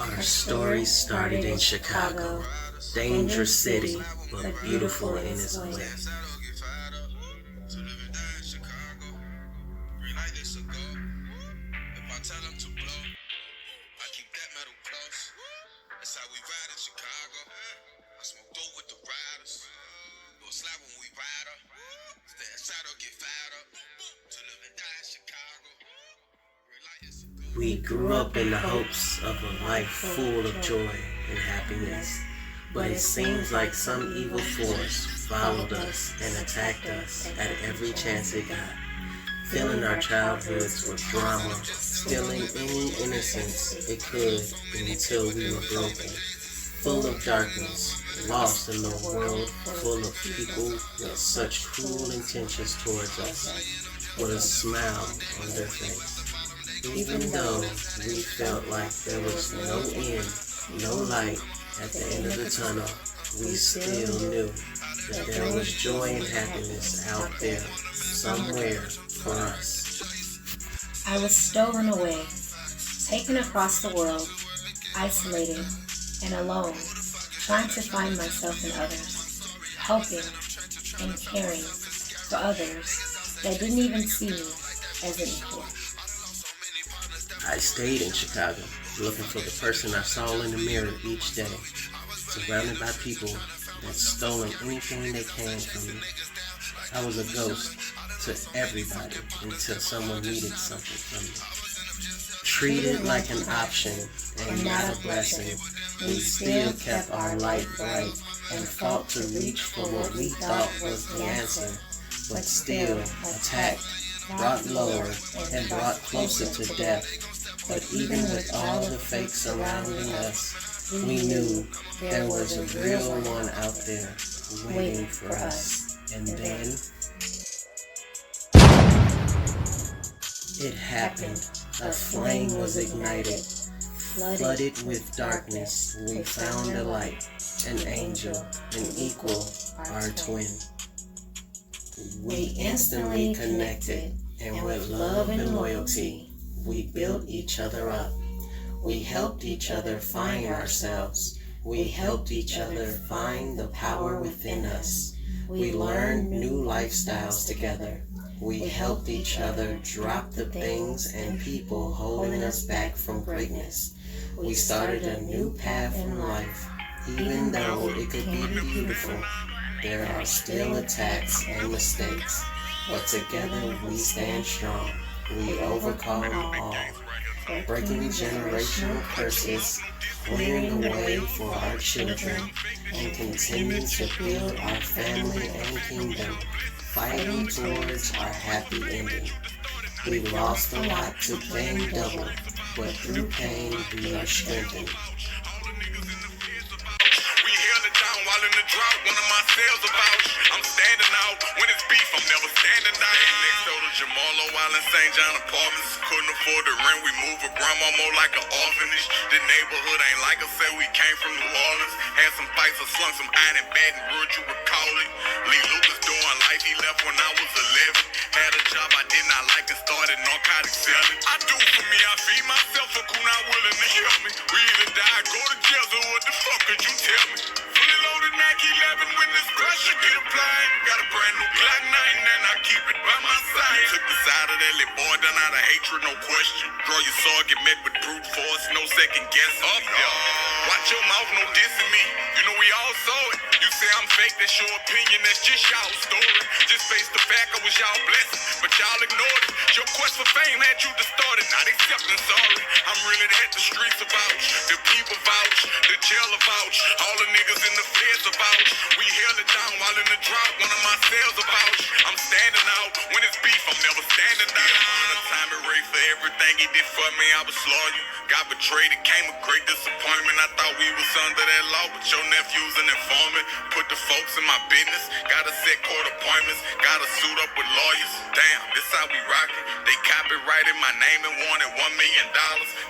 Our story started in Chicago, dangerous city, but beautiful in its way. We grew up in the hopes of a life full of joy and happiness, but it seems like some evil force followed us and attacked us at every chance it got, filling our childhoods with drama, stealing any innocence it could until we were broken, full of darkness, lost in a world full of people with such cruel intentions towards us, with a smile on their face. Even though we felt like there was no end, no light at the end of the tunnel, we still knew that there was joy and happiness out there somewhere for us. I was stolen away, taken across the world, isolated and alone, trying to find myself in others, helping and caring for others that didn't even see me as an equal. I stayed in Chicago, looking for the person I saw in the mirror each day, surrounded by people that stolen anything they can from me. I was a ghost to everybody until someone needed something from me. Treated like an option and not a blessing, we still kept our light bright and fought to reach for what we thought was the answer, but still attacked, brought lower, and brought closer to death. But even with all the fake surrounding us, we knew there was a real one out there waiting for us. And then it happened. A flame was ignited. Flooded with darkness, we found a light, an angel, an equal, our twin. We instantly connected, and with love and loyalty, we built each other up. We helped each other find ourselves. We helped each other find the power within us. We learned new lifestyles together. We helped each other drop the things and people holding us back from greatness. We started a new path in life. Even though it could be beautiful, there are still attacks and mistakes. But together we stand strong. We overcome all, breaking generational curses, clearing the way for our children, and continue to build our family and kingdom, fighting towards our happy ending. We lost a lot to gain double, but through pain we are strengthened. While in the drought, one of my sales about I'm standing out. When it's beef, I'm never standing down. Next door to Jamalo, while in St. John Apartments. Couldn't afford the rent, we moved with grandma more like an orphanage. The neighborhood ain't like I said, we came from New Orleans. Had some fights, I slung some iron in Baton Rouge, you recall it. Lee Lucas doing life, he left when I was 11. Had a job I did not like and started narcotic selling. I do for me, I feed myself, a cool not willing to help me. We either die, go to jail, so what the fuck could you tell me? Fully loaded Mac 11 when this pressure get applied. Got a brand new Glock 9 and I keep it by my side. Took the side of that little boy down out of hatred, no question. Draw your sword, get met with brute force, no second guess. Up, watch your mouth, no dissing me. You know we all saw it. You say I'm fake, that's your opinion, that's just y'all story. Just face the fact I was y'all blessing, but y'all ignored it. Your quest for fame had you distorted, not accepting sorry. I'm really that the streets vouch, the people vouch, the jailer vouch, all the niggas in the feds vouch. We held it down while in the drought, one of my sales vouch. I'm standing out, when it's beef, I'm never standing down. The time it rate for everything he did for me, I was loyal. Got betrayed, it came a great disappointment. I thought we was under that law, but your nephew's an informant. Put the folks in my business, gotta set court appointments, gotta suit up with lawyers. Damn, this how we rockin'. They copyrighted my name and wanted $1 million.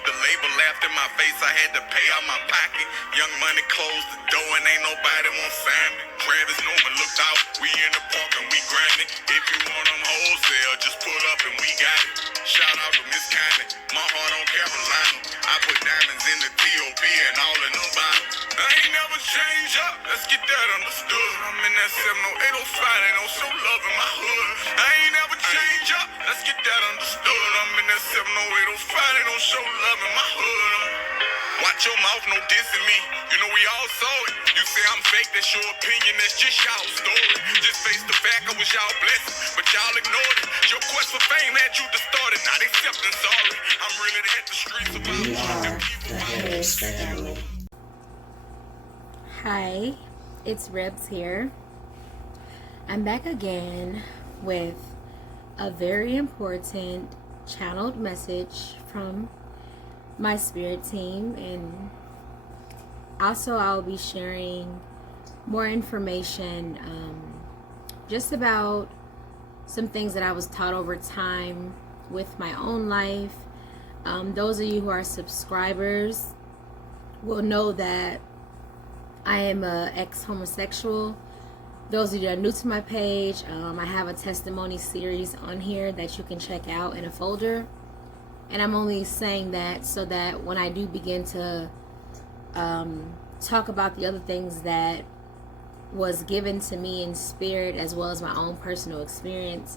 The label laughed in my face, I had to pay out my pocket. Young Money closed the door and ain't nobody want sign me. Travis Norman looked out, we in the park and we grindin'. If you want them wholesale, just pull up and we got it. Shout out to Miss Connie, my heart on Carolina. I put diamonds in the T.O.P. and all in the body. I ain't never change up, let's get that understood. I'm in that 70805, they don't show love in my hood. I ain't never change up, let's get that understood. I'm in that 70805, they don't show love in my hood. Watch your mouth, no dissing me. You know we all saw it. You say I'm fake, that's your opinion, that's just y'all story. Just face the fact I was y'all blessing, but y'all ignored it. Your quest for fame had you distorted, not accepting sorry. I'm really at the streets of We are the Harris family. Hi, it's Rebs here. I'm back again with a very important channeled message from my spirit team, and also I'll be sharing more information just about some things that I was taught over time with my own life. Those of you who are subscribers will know that I am a ex-homosexual. Those of you that are new to my page, I have a testimony series on here that you can check out in a folder. And I'm only saying that so that when I do begin to talk about the other things that was given to me in spirit, as well as my own personal experience,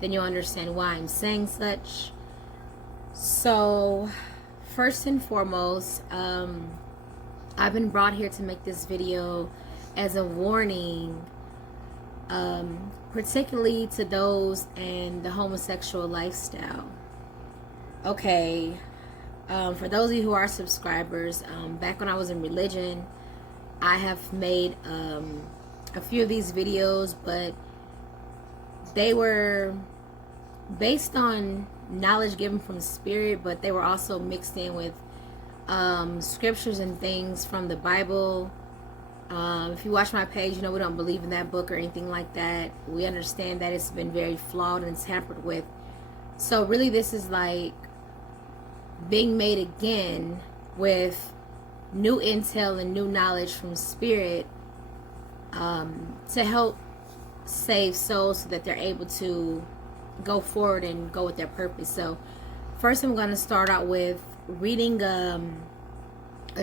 then you'll understand why I'm saying such. So, first and foremost, I've been brought here to make this video as a warning, particularly to those in the homosexual lifestyle. Okay, for those of you who are subscribers, back when I was in religion, I have made a few of these videos, but they were based on knowledge given from spirit, but they were also mixed in with scriptures and things from the Bible. If you watch my page, you know we don't believe in that book or anything like that. We understand that it's been very flawed and tampered with. So really this is like being made again with new intel and new knowledge from spirit, to help save souls so that they're able to go forward and go with their purpose. So first I'm going to start out with reading a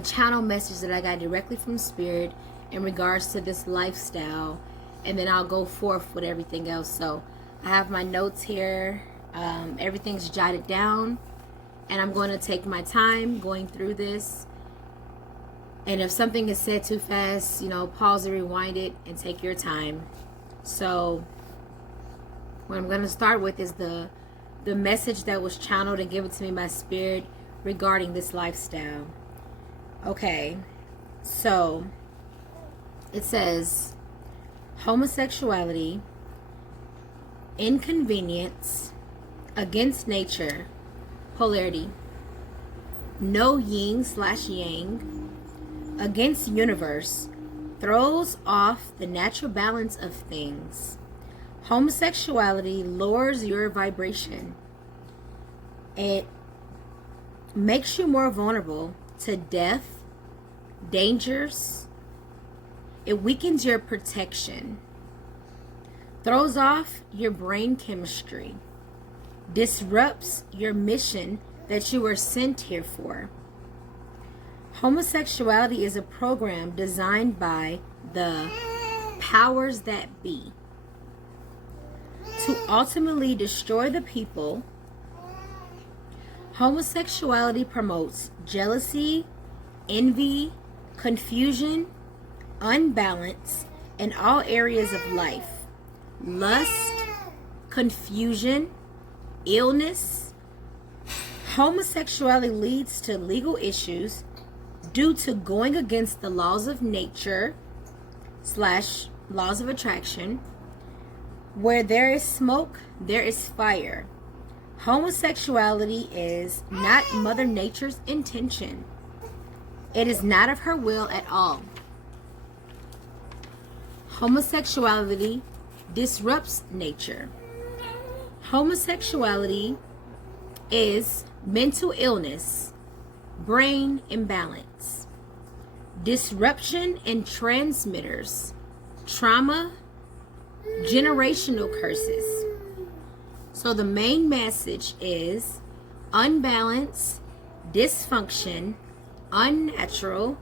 channel message that I got directly from spirit in regards to this lifestyle, and then I'll go forth with everything else. So I have my notes here, everything's jotted down, and I'm going to take my time going through this. And if something is said too fast, you know, pause and rewind it and take your time. So what I'm going to start with is the message that was channeled and given to me by spirit regarding this lifestyle. Okay, so it says, homosexuality, inconvenience, against nature, polarity, no yin/yang, against universe, throws off the natural balance of things. Homosexuality lowers your vibration. It makes you more vulnerable to death, dangers. It weakens your protection, throws off your brain chemistry, disrupts your mission that you were sent here for. Homosexuality is a program designed by the powers that be to ultimately destroy the people. Homosexuality promotes jealousy, envy, confusion, unbalance in all areas of life, lust, confusion, illness. Homosexuality leads to legal issues due to going against the laws of nature / laws of attraction. Where there is smoke, there is fire. Homosexuality is not Mother Nature's intention. It is not of her will at all. Homosexuality disrupts nature. Homosexuality is mental illness, brain imbalance, disruption in transmitters, trauma, generational curses. So the main message is unbalance, dysfunction, unnatural,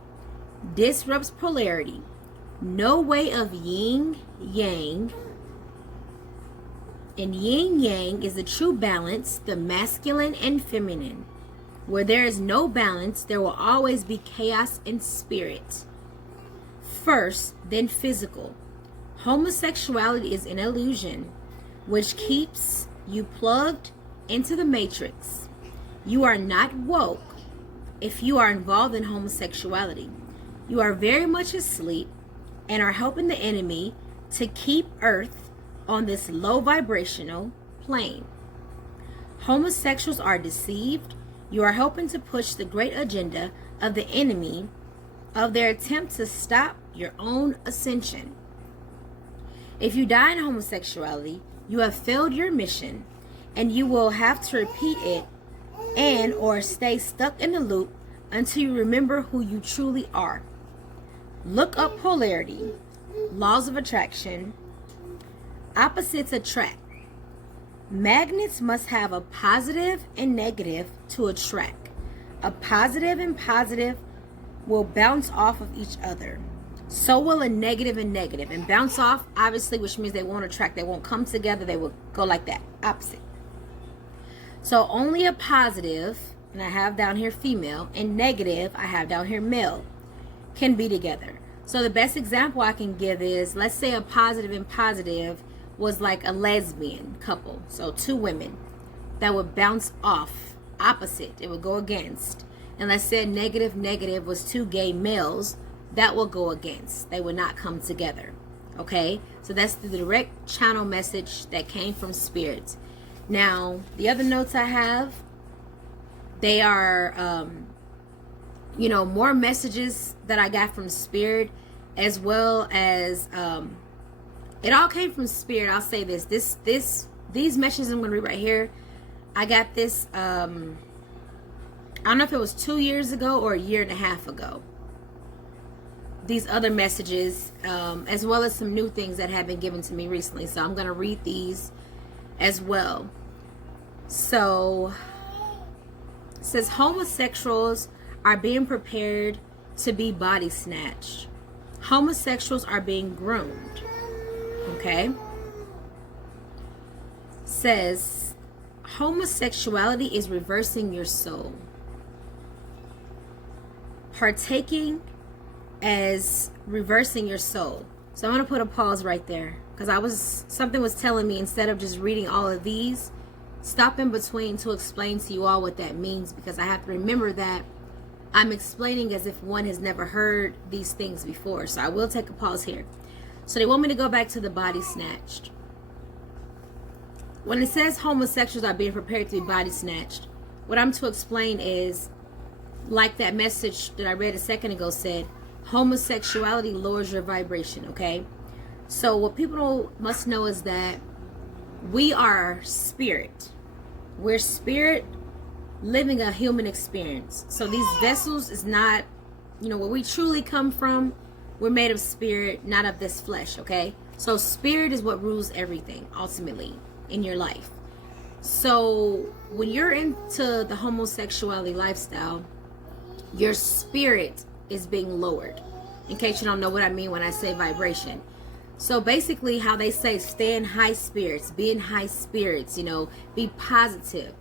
disrupts polarity. No way of yin yang. And yin yang is the true balance, the masculine and feminine. Where there is no balance, there will always be chaos in spirit. First, then physical. Homosexuality is an illusion which keeps you plugged into the matrix. You are not woke if you are involved in homosexuality. You are very much asleep and are helping the enemy to keep Earth on this low vibrational plane. Homosexuals are deceived. You are helping to push the great agenda of the enemy of their attempt to stop your own ascension. If you die in homosexuality, you have failed your mission, and you will have to repeat it and or stay stuck in the loop until you remember who you truly are. Look up polarity, laws of attraction. Opposites attract. Magnets must have a positive and negative to attract. A positive and positive will bounce off of each other. So will a negative and negative. And bounce off, obviously, which means they won't attract. They won't come together. They will go like that. Opposite. So only a positive, and I have down here female, and negative, I have down here male, can be together. So the best example I can give is, let's say a positive and positive was like a lesbian couple. So two women that would bounce off opposite. It would go against. And let's say negative negative was two gay males that will go against. They would not come together. Okay? So that's the direct channel message that came from spirits. Now, the other notes I have, they are, more messages that I got from spirit, as well as, it all came from spirit. I'll say this. These messages I'm going to read right here, I got this, I don't know if it was 2 years ago or a year and a half ago. These other messages, as well as some new things that have been given to me recently. So I'm going to read these as well. So it says homosexuals are being prepared to be body snatched. Homosexuals are being groomed. Okay. Says homosexuality is reversing your soul. Partaking as reversing your soul. So I'm going to put a pause right there, because something was telling me, instead of just reading all of these, stop in between to explain to you all what that means, because I have to remember that I'm explaining as if one has never heard these things before. So I will take a pause here. So they want me to go back to the body snatched. When it says homosexuals are being prepared to be body snatched, what I'm to explain is, like that message that I read a second ago said, homosexuality lowers your vibration, okay? So what people must know is that we are spirit. We're spirit living a human experience. So these vessels is not, where we truly come from. We're made of spirit, not of this flesh, okay? So spirit is what rules everything, ultimately, in your life. So when you're into the homosexuality lifestyle, your spirit is being lowered. In case you don't know what I mean when I say vibration. So basically how they say stay in high spirits, be in high spirits, be positive.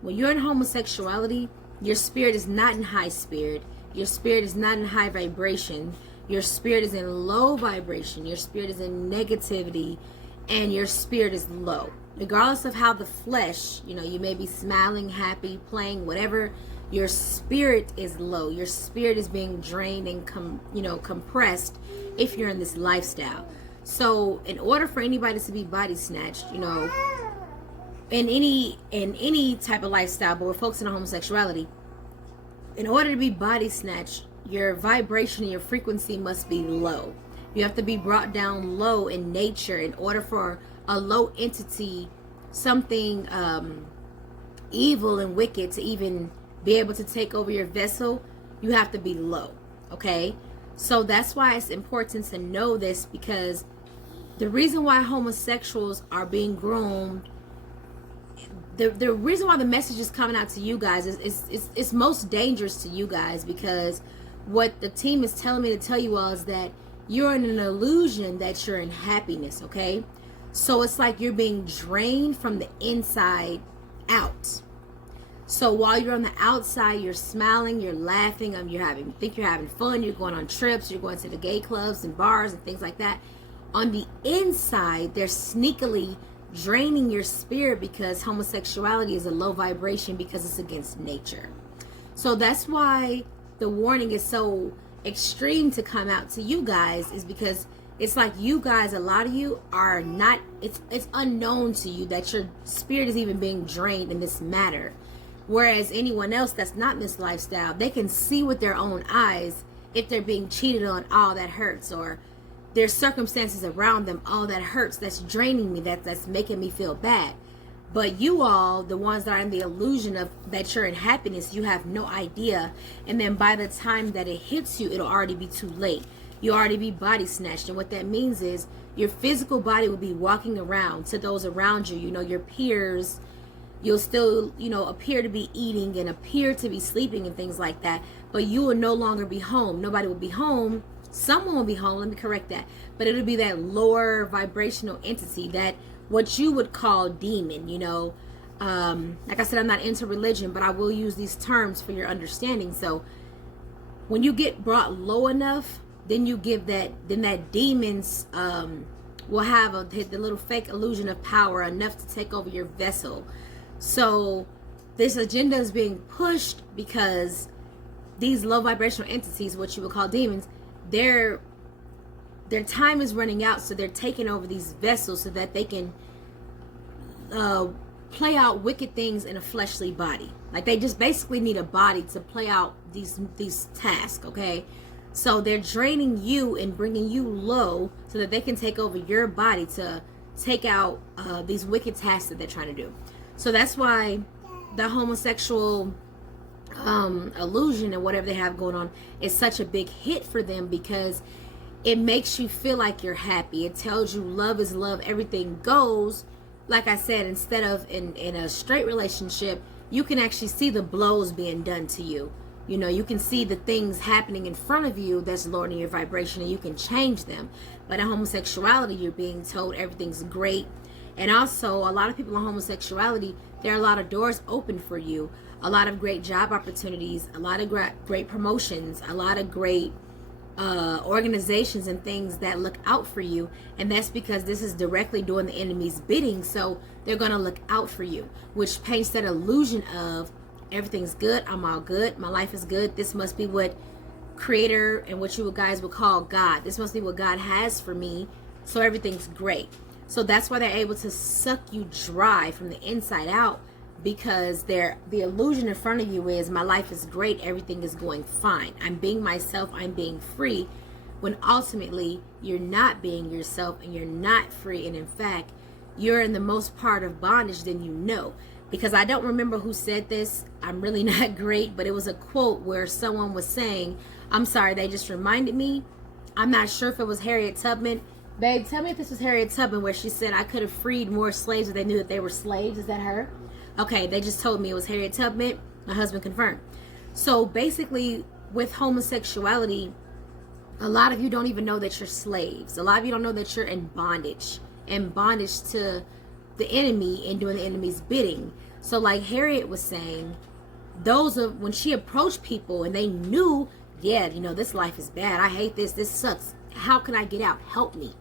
When you're in homosexuality, your spirit is not in high spirit. Your spirit is not in high vibration. Your spirit is in low vibration. Your spirit is in negativity, and your spirit is low. Regardless of how the flesh, you may be smiling, happy, playing, whatever, your spirit is low. Your spirit is being drained and compressed if you're in this lifestyle. So in order for anybody to be body snatched, in any type of lifestyle, but we're focusing on homosexuality, in order to be body snatched, your vibration and your frequency must be low. You have to be brought down low in nature in order for a low entity, something evil and wicked, to even be able to take over your vessel. You have to be low, okay? So that's why it's important to know this, because the reason why homosexuals are being groomed, the reason why the message is coming out to you guys is it's most dangerous to you guys, because what the team is telling me to tell you all is that you're in an illusion that you're in happiness, okay? So it's like you're being drained from the inside out. So while you're on the outside, you're smiling, you're laughing, you're having fun, you're going on trips, you're going to the gay clubs and bars and things like that. On the inside, they're sneakily draining your spirit, because homosexuality is a low vibration, because it's against nature. So that's why the warning is so extreme to come out to you guys, is because it's like you guys, a lot of you are not, it's unknown to you that your spirit is even being drained in this matter. Whereas anyone else that's not in this lifestyle, they can see with their own eyes if they're being cheated on, all that hurts, or there's circumstances around them, all that hurts, that's draining me, that's making me feel bad. But you all, the ones that are in the illusion of that you're in happiness, you have no idea. And then by the time that it hits you, it'll already be too late. You'll already be body snatched. And what that means is your physical body will be walking around to those around you, your peers. You'll still, appear to be eating and appear to be sleeping and things like that. But you will no longer be home. Nobody will be home. Someone will be home. Let me correct that. But it'll be that lower vibrational entity, that what you would call demon, like I said, I'm not into religion, but I will use these terms for your understanding. So when you get brought low enough, then you give that demons will have the little fake illusion of power enough to take over your vessel. So this agenda is being pushed because these low vibrational entities, what you would call demons, their time is running out, so they're taking over these vessels so that they can play out wicked things in a fleshly body. Like, they just basically need a body to play out these tasks, okay? So they're draining you and bringing you low so that they can take over your body to take out these wicked tasks that they're trying to do. So that's why the homosexual illusion and whatever they have going on is such a big hit for them, because it makes you feel like you're happy. It tells you love is love, everything goes. Like I said, instead of in a straight relationship, you can actually see the blows being done to you. You can see the things happening in front of you that's lowering your vibration, and you can change them. But in homosexuality, you're being told everything's great. And also, a lot of people in homosexuality, there are a lot of doors open for you, a lot of great job opportunities, a lot of great promotions, a lot of great organizations and things that look out for you. And that's because this is directly doing the enemy's bidding. So they're going to look out for you, which paints that illusion of everything's good, I'm all good, my life is good, this must be what Creator and what you guys would call God, this must be what God has for me, so everything's great. So that's why they're able to suck you dry from the inside out, because the illusion in front of you is my life is great, everything is going fine, I'm being myself, I'm being free, when ultimately you're not being yourself and you're not free. And in fact, you're in the most part of bondage than you know. Because I don't remember who said this, I'm really not great, but it was a quote where someone was saying, I'm sorry, they just reminded me, I'm not sure if it was Harriet Tubman. Babe, tell me if this was Harriet Tubman, where she said I could have freed more slaves if they knew that they were slaves. Is that her? Okay, they just told me it was Harriet Tubman. My husband confirmed. So basically, with homosexuality, a lot of you don't even know that you're slaves. A lot of you don't know that you're in bondage to the enemy and doing the enemy's bidding. So like Harriet was saying, when she approached people and they knew, yeah, this life is bad, I hate this sucks, how can I get out, help me,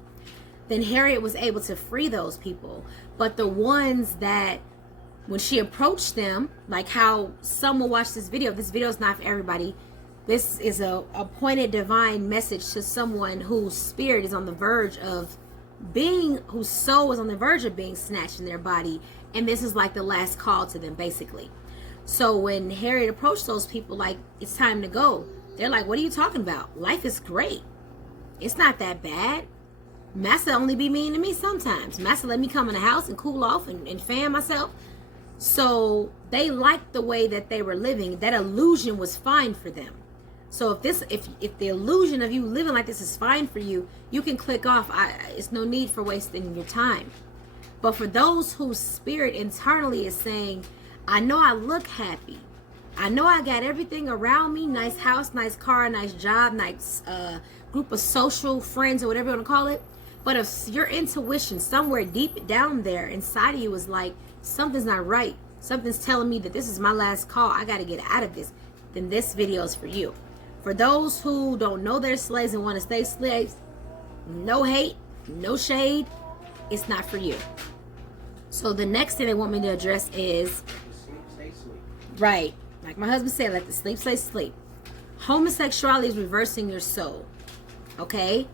then Harriet was able to free those people. But the ones that, when she approached them, like how some will watch this video is not for everybody. This is a pointed divine message to someone whose spirit is on the verge of whose soul is on the verge of being snatched in their body, and this is like the last call to them, basically. So when Harriet approached those people, like, it's time to go, they're like, what are you talking about? Life is great, it's not that bad. Massa only be mean to me sometimes. Massa let me come in the house and cool off and fan myself. So they liked the way that they were living. That illusion was fine for them. So if the illusion of you living like this is fine for you, you can click off. It's no need for wasting your time. But for those whose spirit internally is saying, I know I look happy, I know I got everything around me, nice house, nice car, nice job, nice group of social friends or whatever you want to call it. But if your intuition somewhere deep down there inside of you is like, something's not right, something's telling me that this is my last call, I got to get out of this, then this video is for you. For those who don't know they're slaves and want to stay slaves, no hate, no shade, it's not for you. So the next thing they want me to address is, right, like my husband said, let the sleep say sleep. Homosexuality is reversing your soul. Okay?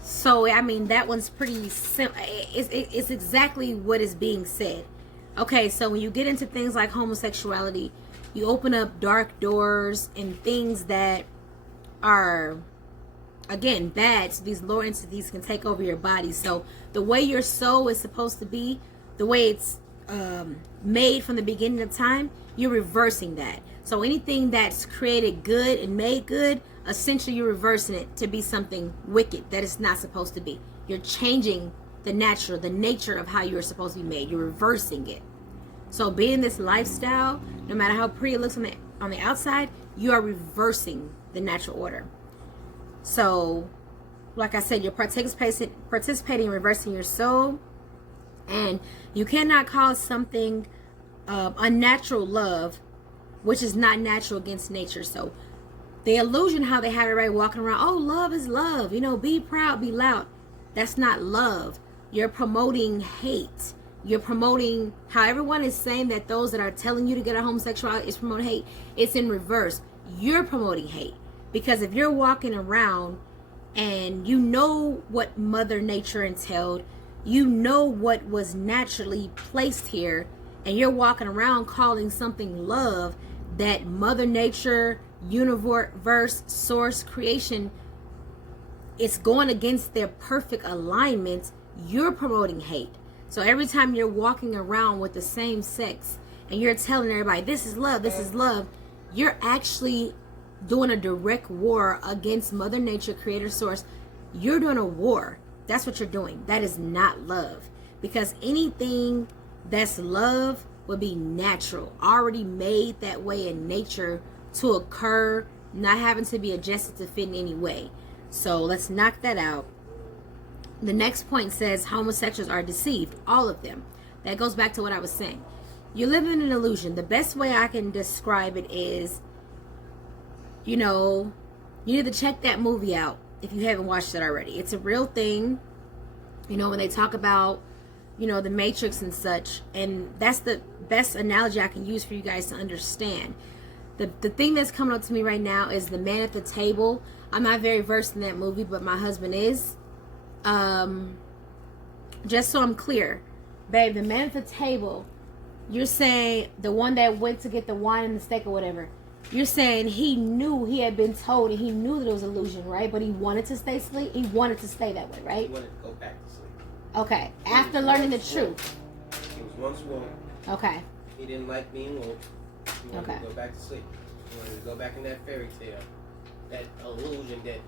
So, I mean, that one's pretty simple. It's exactly what is being said. Okay, so when you get into things like homosexuality, you open up dark doors and things that are, again, bad. So these lower entities can take over your body. So the way your soul is supposed to be, the way it's made from the beginning of time, you're reversing that. So anything that's created good and made good, essentially you're reversing it to be something wicked that it's not supposed to be. You're changing the nature of how you're supposed to be made. You're reversing it. So being this lifestyle, no matter how pretty it looks on the outside, you are reversing the natural order. So, like I said, you're participating in reversing your soul, and you cannot call something unnatural love, which is not natural, against nature. So the illusion how they have it right walking around, oh, love is love, you know, be proud, be loud. That's not love. You're promoting hate. You're promoting how everyone is saying that those that are telling you to get a homosexuality is promoting hate. It's in reverse. You're promoting hate. Because if you're walking around and you know what Mother Nature entailed, you know what was naturally placed here, and you're walking around calling something love that Mother Nature, universe, source, creation, it's going against their perfect alignment, you're promoting hate. So every time you're walking around with the same sex and you're telling everybody, this is love, you're actually doing a direct war against Mother Nature, creator, source. You're doing a war. That's what you're doing. That is not love. Because anything that's love would be natural, already made that way in nature to occur, not having to be adjusted to fit in any way. So let's knock that out. The next point says homosexuals are deceived, all of them. That goes back to what I was saying. You're living in an illusion. The best way I can describe it is, you know, you need to check that movie out if you haven't watched it already. It's a real thing. You know, when they talk about, you know, the Matrix and such, and that's the best analogy I can use for you guys to understand. The thing that's coming up to me right now is the man at the table. I'm not very versed in that movie, but my husband is. Just so I'm clear, babe, the man at the table, you're saying the one that went to get the wine and the steak or whatever, you're saying he knew, he had been told, and he knew that it was illusion, right? But he wanted to stay asleep. He wanted to stay that way, right? He wanted to go back to sleep. Okay. After learning the truth. He was once woke. Okay. He didn't like being woke. He wanted to go back to sleep. He wanted to go back in that fairy tale. That illusion that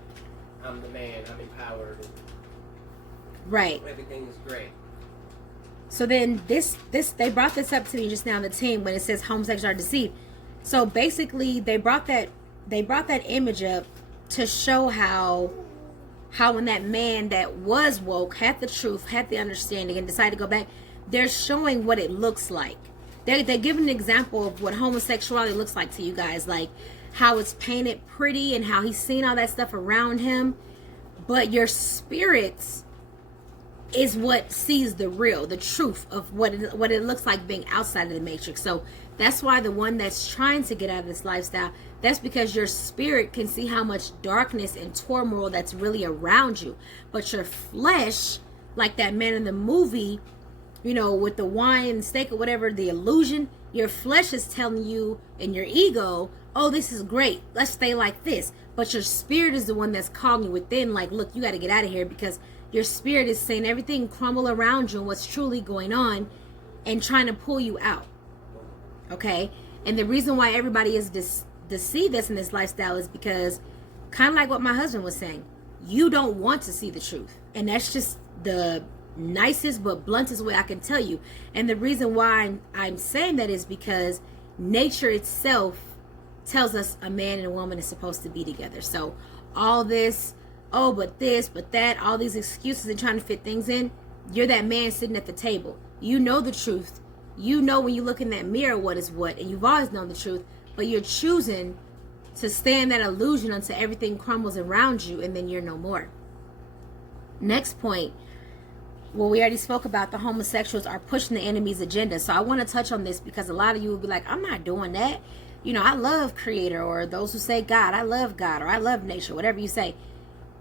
I'm the man, I'm empowered. Right. Everything is great. So then this they brought this up to me just now on the team when it says homosexuals are deceived. So basically they brought that image up to show how when that man that was woke, had the truth, had the understanding, and decided to go back, they're showing what it looks like. They're giving an example of what homosexuality looks like to you guys, like how it's painted pretty and how he's seen all that stuff around him. But your spirits is what sees the real, the truth of what it looks like being outside of the matrix. So that's why the one that's trying to get out of this lifestyle, that's because your spirit can see how much darkness and turmoil that's really around you. But your flesh, like that man in the movie, you know, with the wine and steak or whatever, the illusion, your flesh is telling you and your ego, oh, this is great, let's stay like this. But your spirit is the one that's calling you within, like, look, you got to get out of here, because your spirit is saying everything crumble around you and what's truly going on and trying to pull you out. Okay? And the reason why everybody is deceived us in this lifestyle is because, kind of like what my husband was saying, you don't want to see the truth. And that's just the nicest but bluntest way I can tell you. And the reason why I'm saying that is because nature itself tells us a man and a woman is supposed to be together. So all this, oh, but this, but that, all these excuses and trying to fit things in, you're that man sitting at the table. You know the truth. You know when you look in that mirror what is what, and you've always known the truth, but you're choosing to stay in that illusion until everything crumbles around you, and then you're no more. Next point, well, we already spoke about the homosexuals are pushing the enemy's agenda. So I want to touch on this because a lot of you will be like, I'm not doing that. You know, I love Creator, or those who say God, I love God, or I love nature, whatever you say.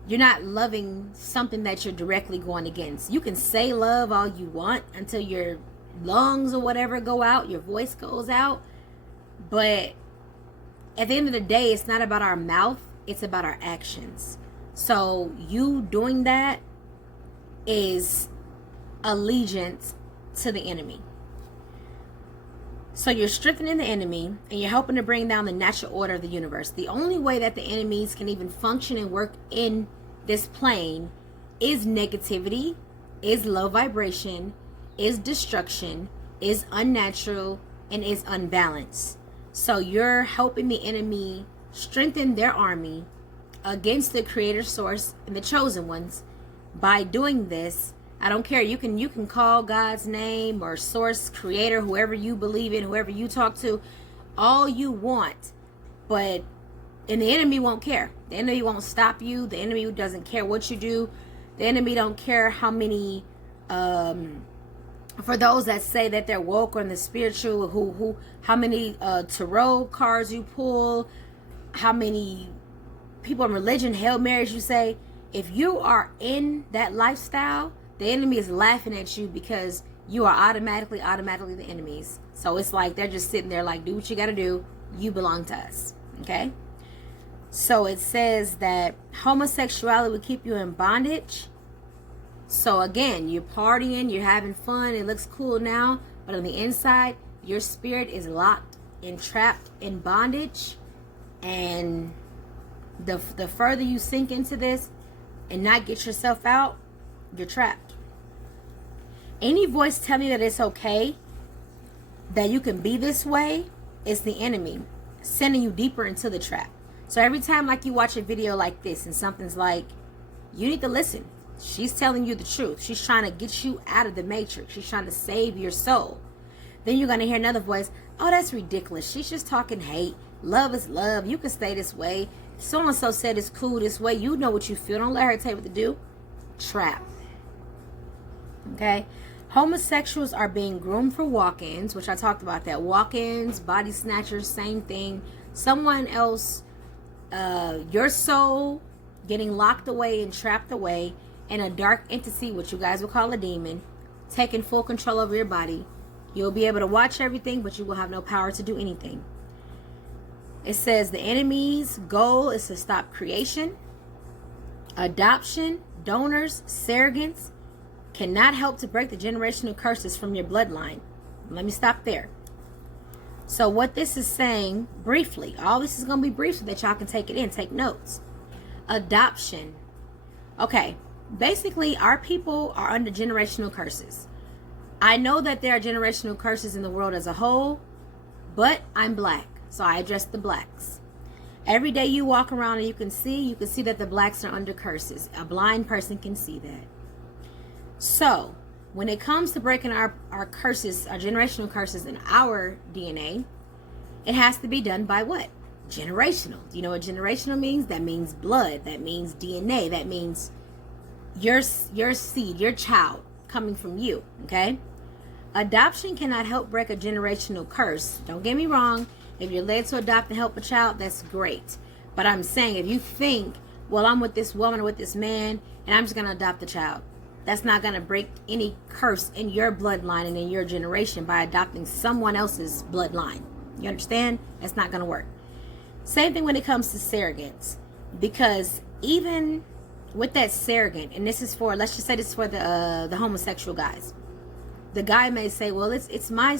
You're not loving something that you're directly going against. You can say love all you want until your lungs or whatever go out, your voice goes out. But at the end of the day, it's not about our mouth, it's about our actions. So you doing that is allegiance to the enemy. So you're strengthening the enemy and you're helping to bring down the natural order of the universe. The only way that the enemies can even function and work in this plane is negativity, is low vibration, is destruction, is unnatural, and is unbalanced. So you're helping the enemy strengthen their army against the creator source and the chosen ones by doing this. I don't care. You can call God's name or source, creator, whoever you believe in, whoever you talk to, all you want. And the enemy won't care. The enemy won't stop you. The enemy doesn't care what you do. The enemy don't care how many, for those that say that they're woke or in the spiritual, how many tarot cards you pull, how many people in religion, Hail Marys you say. If you are in that lifestyle, the enemy is laughing at you because you are automatically the enemies. So it's like they're just sitting there like, do what you got to do. You belong to us. Okay? So it says that homosexuality will keep you in bondage. So again, you're partying, you're having fun, it looks cool now, but on the inside, your spirit is locked and trapped in bondage. And the further you sink into this and not get yourself out, you're trapped. Any voice telling you that it's okay, that you can be this way, is the enemy sending you deeper into the trap. So every time like you watch a video like this and something's like, you need to listen. She's telling you the truth. She's trying to get you out of the matrix. She's trying to save your soul. Then you're going to hear another voice, oh, that's ridiculous. She's just talking hate. Love is love. You can stay this way. So-and-so said it's cool this way. You know what you feel. Don't let her tell you what to do. Trap. Okay? Homosexuals are being groomed for walk-ins, which I talked about that. Walk-ins, body snatchers, same thing. Someone else, your soul getting locked away and trapped away in a dark entity, which you guys will call a demon, taking full control over your body. You'll be able to watch everything, but you will have no power to do anything. It says the enemy's goal is to stop creation, adoption, donors, surrogates, cannot help to break the generational curses from your bloodline. Let me stop there. So what this is saying, briefly, all this is going to be brief so that y'all can take it in, take notes. Adoption. Okay, basically our people are under generational curses. I know that there are generational curses in the world as a whole, but I'm black, so I address the blacks. Every day you walk around and you can see that the blacks are under curses. A blind person can see that. So when it comes to breaking our curses, our generational curses in our DNA, it has to be done by what? Generational. Do you know what generational means? That means blood. That means DNA. That means your seed, your child coming from you. Okay? Adoption cannot help break a generational curse. Don't get me wrong. If you're led to adopt and help a child, that's great. But I'm saying if you think, well, I'm with this woman or with this man, and I'm just going to adopt the child, that's not going to break any curse in your bloodline and in your generation by adopting someone else's bloodline. You understand? That's not going to work. Same thing when it comes to surrogates. Because even with that surrogate, and this is for, let's just say this is for the homosexual guys. The guy may say, well, it's my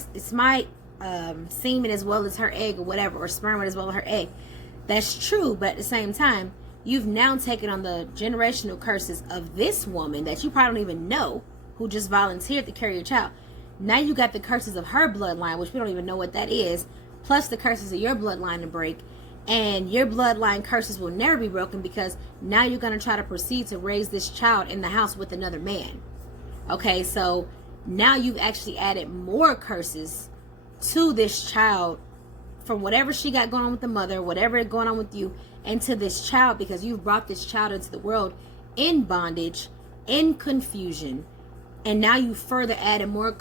semen as well as her egg or whatever, or sperm as well as her egg. That's true, but at the same time, you've now taken on the generational curses of this woman that you probably don't even know who just volunteered to carry your child. Now you got the curses of her bloodline, which we don't even know what that is, plus the curses of your bloodline to break. And your bloodline curses will never be broken because now you're going to try to proceed to raise this child in the house with another man. Okay, so now you've actually added more curses to this child from whatever she got going on with the mother, whatever is going on with you, into this child, because you've brought this child into the world in bondage, in confusion, and now you further added more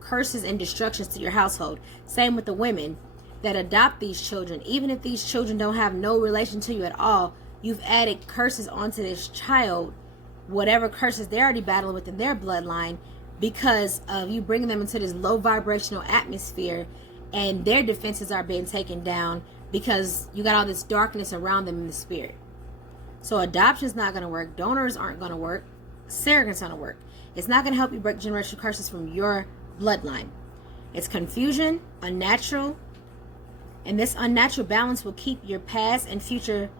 curses and destructions to your household. Same with the women that adopt these children. Even if these children don't have no relation to you at all, you've added curses onto this child, whatever curses they're already battling within their bloodline, because of you bringing them into this low vibrational atmosphere, and their defenses are being taken down because you got all this darkness around them in the spirit. So adoption's not going to work. Donors aren't going to work. Surrogate's going to work. It's not going to help you break generational curses from your bloodline. It's confusion, unnatural, and this unnatural balance will keep your past and future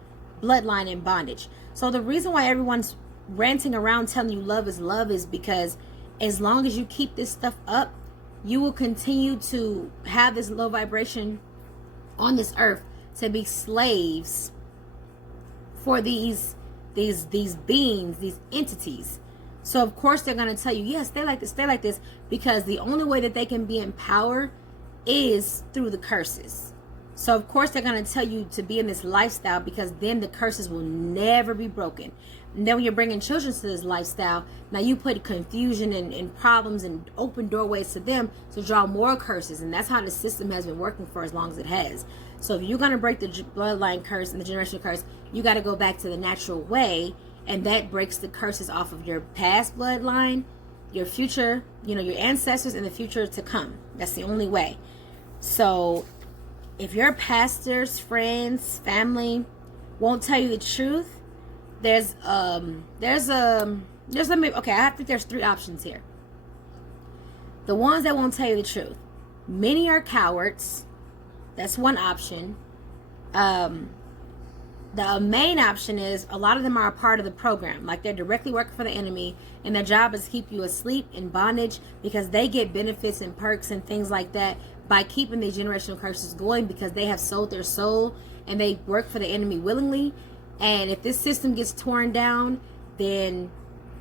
bloodline in bondage. So the reason why everyone's ranting around telling you love is because as long as you keep this stuff up, you will continue to have this low vibration on this earth to be slaves for these beings, these entities. So of course they're going to tell you, yes, stay like this, because the only way that they can be in power is through the curses. So of course they're going to tell you to be in this lifestyle, because then the curses will never be broken. And then when you're bringing children to this lifestyle, now you put confusion and problems and open doorways to them to draw more curses. And that's how the system has been working for as long as it has. So if you're going to break the bloodline curse and the generational curse, you got to go back to the natural way. And that breaks the curses off of your past bloodline, your future, your ancestors, and the future to come. That's the only way. So if your pastors, friends, family won't tell you the truth, I think there's 3 options here. The ones that won't tell you the truth. Many are cowards. That's one option. The main option is a lot of them are a part of the program. Like they're directly working for the enemy, and their job is to keep you asleep in bondage, because they get benefits and perks and things like that by keeping these generational curses going, because they have sold their soul and they work for the enemy willingly. And if this system gets torn down, then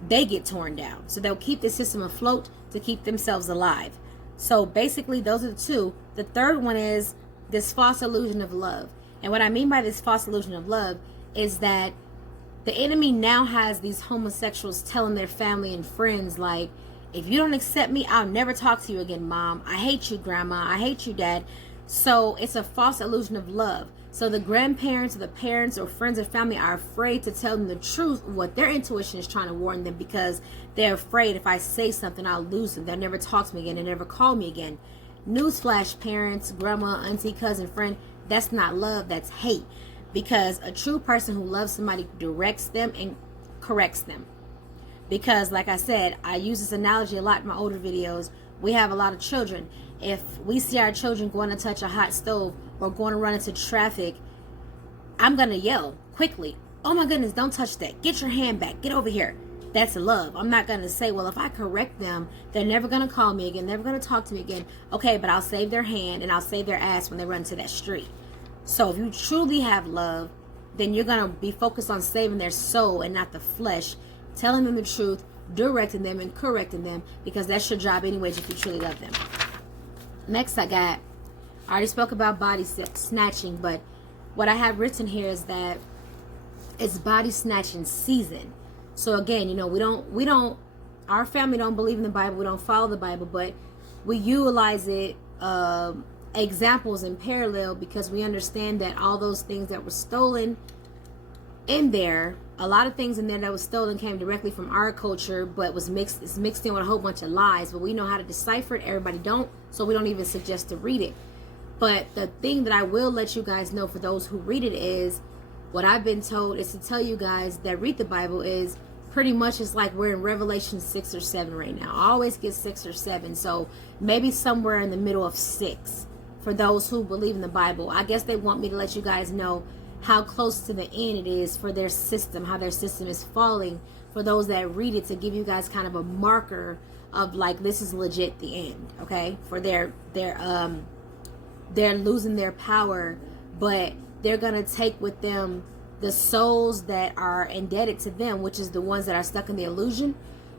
they get torn down. So they'll keep the system afloat to keep themselves alive. So basically those are the 2. The third one is this false illusion of love. And what I mean by this false illusion of love is that the enemy now has these homosexuals telling their family and friends, like, if you don't accept me, I'll never talk to you again, Mom. I hate you, Grandma. I hate you, Dad. So it's a false illusion of love. So the grandparents or the parents or friends or family are afraid to tell them the truth of what their intuition is trying to warn them, because they're afraid if I say something, I'll lose them. They'll never talk to me again. They'll never call me again. Newsflash, parents, grandma, auntie, cousin, friend, that's not love, that's hate. Because a true person who loves somebody directs them and corrects them. Because like I said, I use this analogy a lot in my older videos. We have a lot of children. If we see our children going to touch a hot stove or going to run into traffic, I'm going to yell quickly, oh my goodness, don't touch that. Get your hand back. Get over here. That's love. I'm not going to say, well, if I correct them, they're never going to call me again, never going to talk to me again. Okay, but I'll save their hand and I'll save their ass when they run to that street. So if you truly have love, then you're going to be focused on saving their soul and not the flesh, telling them the truth, directing them and correcting them, because that's your job anyways if you truly love them. Next I already spoke about body snatching, but what I have written here is that it's body snatching season. So again, we don't, our family don't believe in the Bible, we don't follow the Bible, but we utilize it, examples in parallel, because we understand that all those things that were stolen in there, a lot of things in there that was stolen came directly from our culture, but it's mixed in with a whole bunch of lies. But we know how to decipher it. Everybody don't, so we don't even suggest to read it. But the thing that I will let you guys know for those who read it is, what I've been told is to tell you guys that read the Bible is pretty much it's like we're in Revelation 6 or 7 right now. I always get 6 or 7, so maybe somewhere in the middle of 6 for those who believe in the Bible. I guess they want me to let you guys know how close to the end it is for their system, how their system is falling, for those that read it, to give you guys kind of a marker of like, this is legit the end, okay? For they're losing their power, but they're gonna take with them the souls that are indebted to them, which is the ones that are stuck in the illusion.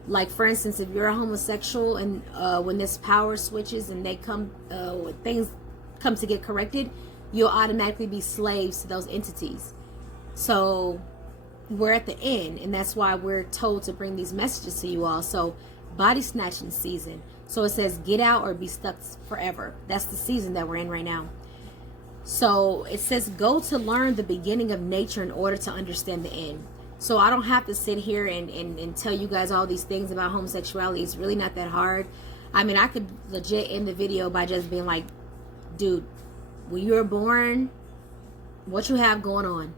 Like, for instance, if you're a homosexual and when this power switches and they come, things come to get corrected, you'll automatically be slaves to those entities. So we're at the end, and that's why we're told to bring these messages to you all. So body snatching season. So it says get out or be stuck forever. That's the season that we're in right now. So it says go to learn the beginning of nature in order to understand the end. So I don't have to sit here and tell you guys all these things about homosexuality. It's really not that hard. I mean, I could legit end the video by just being like, dude, when you were born, what you have going on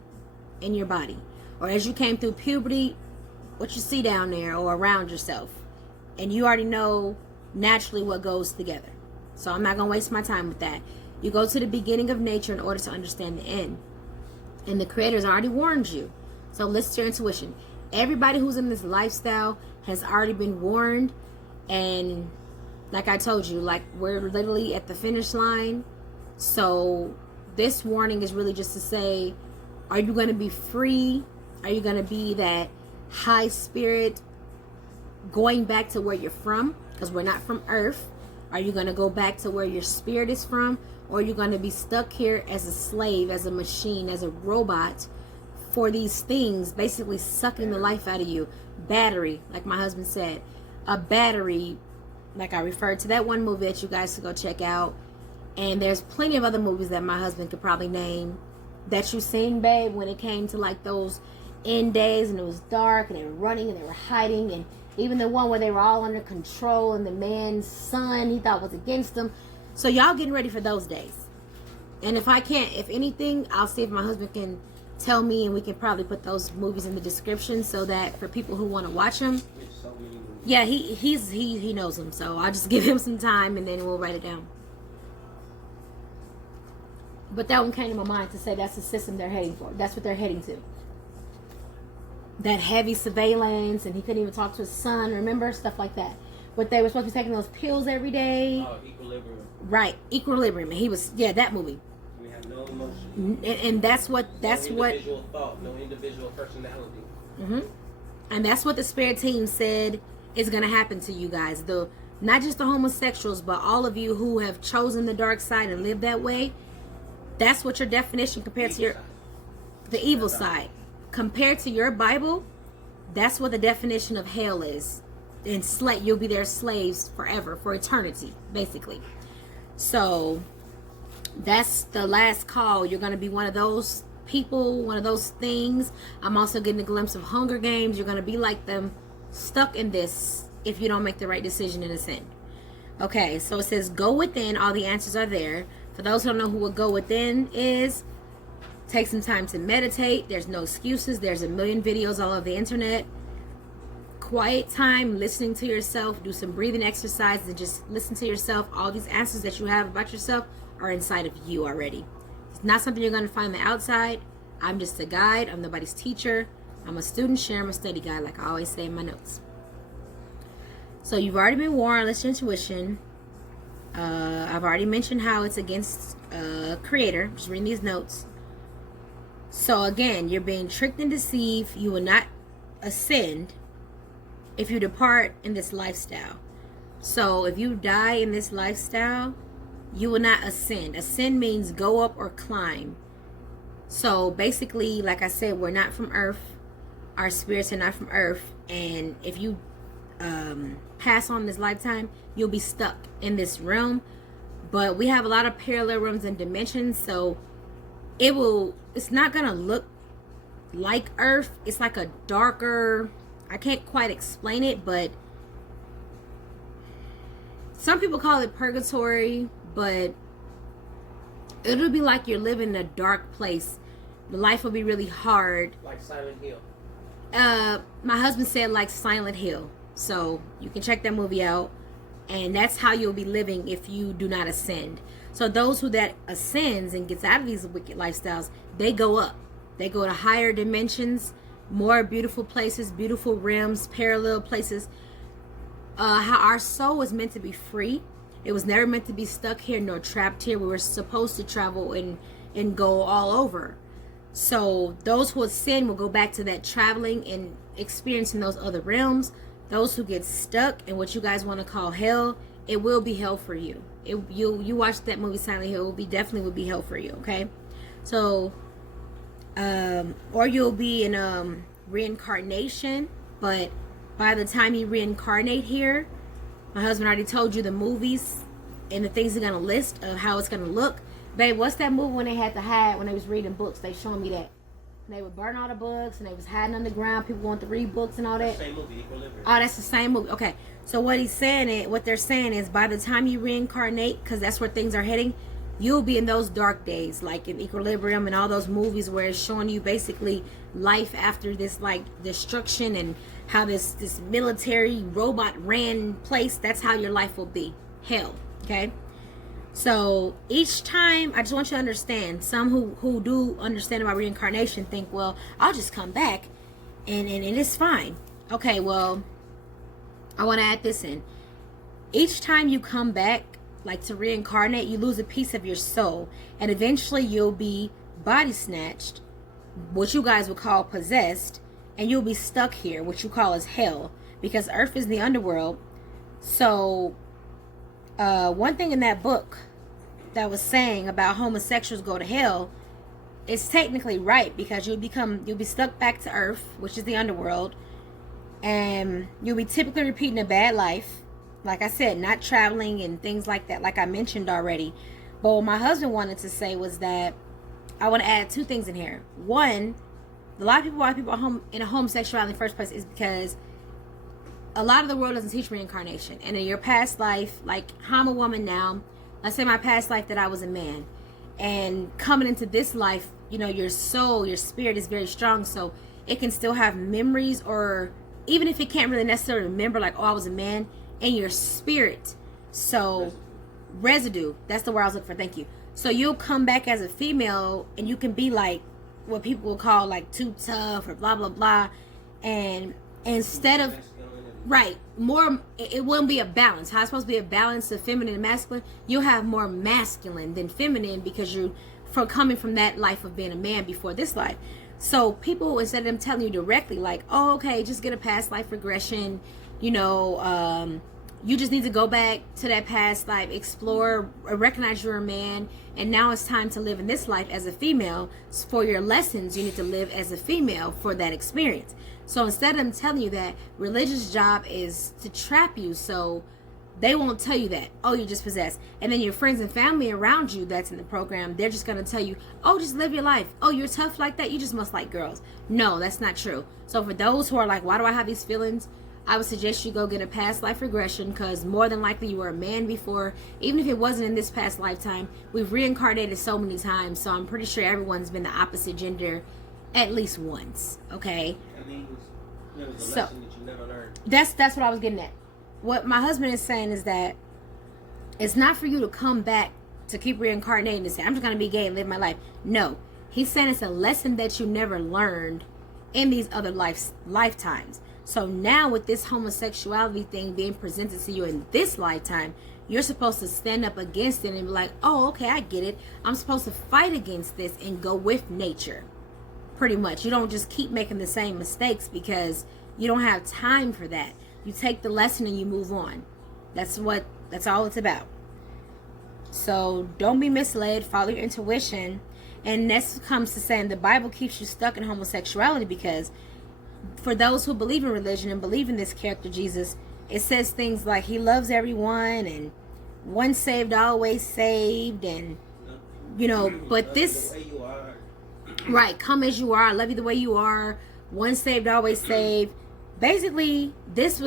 in your body. Or as you came through puberty, what you see down there or around yourself. And you already know naturally what goes together. So I'm not going to waste my time with that. You go to the beginning of nature in order to understand the end. And the Creator's already warned you. So listen to your intuition. Everybody who's in this lifestyle has already been warned. And like I told you, like, we're literally at the finish line. So this warning is really just to say, are you going to be free? Are you going to be that high spirit going back to where you're from? Because we're not from earth. Are you going to go back to where your spirit is from? Or are you going to be stuck here as a slave, as a machine, as a robot for these things, basically sucking the life out of you? Battery, like my husband said. A battery, like I referred to that one movie that you guys should go check out. And there's plenty of other movies that my husband could probably name that you've seen, babe, when it came to like those end days and it was dark and they were running and they were hiding, and even the one where they were all under control and the man's son he thought was against them. So y'all getting ready for those days. And if I can't, if anything, I'll see if my husband can tell me, and we can probably put those movies in the description so that for people who want to watch them. Yeah, he knows them, so I'll just give him some time and then we'll write it down. But that one came to my mind to say that's the system they're heading for. That's what they're heading to. That heavy surveillance, and he couldn't even talk to his son, remember? Stuff like that. But they were supposed to be taking those pills every day. Oh, Equilibrium. Right, Equilibrium. And he was, yeah, that movie. We have no emotion. And that's what, no individual thought, no individual personality. Mm-hmm. And that's what the spirit team said is going to happen to you guys. Not just the homosexuals, but all of you who have chosen the dark side and lived that way. That's what your definition compared to the evil side. Compared to your Bible, that's what the definition of hell is. And you'll be their slaves forever, for eternity, basically. So that's the last call. You're going to be one of those people, one of those things. I'm also getting a glimpse of Hunger Games. You're going to be like them, stuck in this if you don't make the right decision in a sin. Okay, so it says go within. All the answers are there. For those who don't know who a go within is, take some time to meditate. There's no excuses. There's a million videos all over the internet. Quiet time, listening to yourself. Do some breathing exercises and just listen to yourself. All these answers that you have about yourself are inside of you already. It's not something you're going to find on the outside. I'm just a guide. I'm nobody's teacher. I'm a student share. I'm a study guide, like I always say in my notes. So you've already been warned. Listen to intuition. I've already mentioned how it's against Creator. Just reading these notes. So again, you're being tricked and deceived. You will not ascend if you depart in this lifestyle. So if you die in this lifestyle, you will not ascend. Ascend means go up or climb. So basically, like I said, we're not from earth. Our spirits are not from earth. And if you pass on this lifetime, you'll be stuck in this realm. But we have a lot of parallel realms and dimensions, so it's not gonna look like earth. It's like a darker, I can't quite explain it, but some people call it purgatory, but it'll be like you're living in a dark place. The life will be really hard, like Silent Hill. My husband said like Silent Hill. So you can check that movie out, and that's how you'll be living if you do not ascend. So those who that ascends and gets out of these wicked lifestyles, they go up. They go to higher dimensions, more beautiful places, beautiful realms, parallel places. how our soul was meant to be free. It was never meant to be stuck here nor trapped here. We were supposed to travel and go all over. So those who sin will go back to that traveling and experiencing those other realms. Those who get stuck in what you guys want to call hell, it will be hell for you. You watch that movie Silent Hill, it will definitely be hell for you. Okay, so or you'll be in reincarnation, but by the time you reincarnate here, my husband already told you the movies and the things they're gonna list of how it's gonna look. Babe, what's that movie when they had to hide when they was reading books? They showing me that. They would burn all the books and they was hiding underground. People want to read books and all that. Same movie, Equilibrium. Oh, that's the same movie. Okay. So what they're saying is by the time you reincarnate, because that's where things are heading, you'll be in those dark days, like in Equilibrium and all those movies where it's showing you basically life after this like destruction and how this military robot ran place. That's how your life will be. Hell. Okay. So each time, I just want you to understand, some who do understand about reincarnation think, well, I'll just come back and it's fine. Okay, well, I want to add this in. Each time you come back, like to reincarnate, you lose a piece of your soul, and eventually you'll be body snatched, what you guys would call possessed, and you'll be stuck here, what you call as hell, because Earth is the underworld. So one thing in that book that was saying about homosexuals go to hell, it's technically right, because you'll be stuck back to Earth, which is the underworld, and you'll be typically repeating a bad life, like I said, not traveling and things like that, like I mentioned already. But what my husband wanted to say was that I want to add two things in here. One, a lot of people, why people are in a homosexuality in the first place is because a lot of the world doesn't teach reincarnation. And in your past life, like I'm a woman now, let's say my past life that I was a man, and coming into this life, you know, your soul, your spirit is very strong, so it can still have memories, or even if it can't really necessarily remember, like, oh, I was a man, in your spirit. So residue, that's the word I was looking for. Thank you. So you'll come back as a female and you can be like what people will call like too tough or blah blah blah, and instead of right, more, it wouldn't be a balance. How it's supposed to be a balance of feminine and masculine, you'll have more masculine than feminine, because you're coming from that life of being a man before this life. So people, instead of them telling you directly like, oh, okay, just get a past life regression, you know, you just need to go back to that past life, explore, recognize you're a man, and now it's time to live in this life as a female. For your lessons, you need to live as a female for that experience. So instead of them telling you that, religion's job is to trap you, so they won't tell you that, oh, you're just possessed. And then your friends and family around you that's in the program, they're just going to tell you, oh, just live your life. Oh, you're tough like that, you just must like girls. No, that's not true. So for those who are like, why do I have these feelings? I would suggest you go get a past life regression, because more than likely you were a man before. Even if it wasn't in this past lifetime, we've reincarnated so many times, so I'm pretty sure everyone's been the opposite gender at least once. Okay, I mean, there was a lesson that you never learned. That's what I was getting at. What my husband is saying is that it's not for you to come back to keep reincarnating and say, I'm just going to be gay and live my life. No, he's saying it's a lesson that you never learned in these other lifetimes. So now with this homosexuality thing being presented to you in this lifetime, you're supposed to stand up against it and be like, oh, okay, I get it. I'm supposed to fight against this and go with nature. Pretty much. You don't just keep making the same mistakes, because you don't have time for that. You take the lesson and you move on. That's all it's about. So don't be misled. Follow your intuition. And this comes to saying the Bible keeps you stuck in homosexuality, because for those who believe in religion and believe in this character Jesus, it says things like he loves everyone and once saved always saved, and you know, but this right, come as you are, I love you the way you are, once saved always saved. Basically, this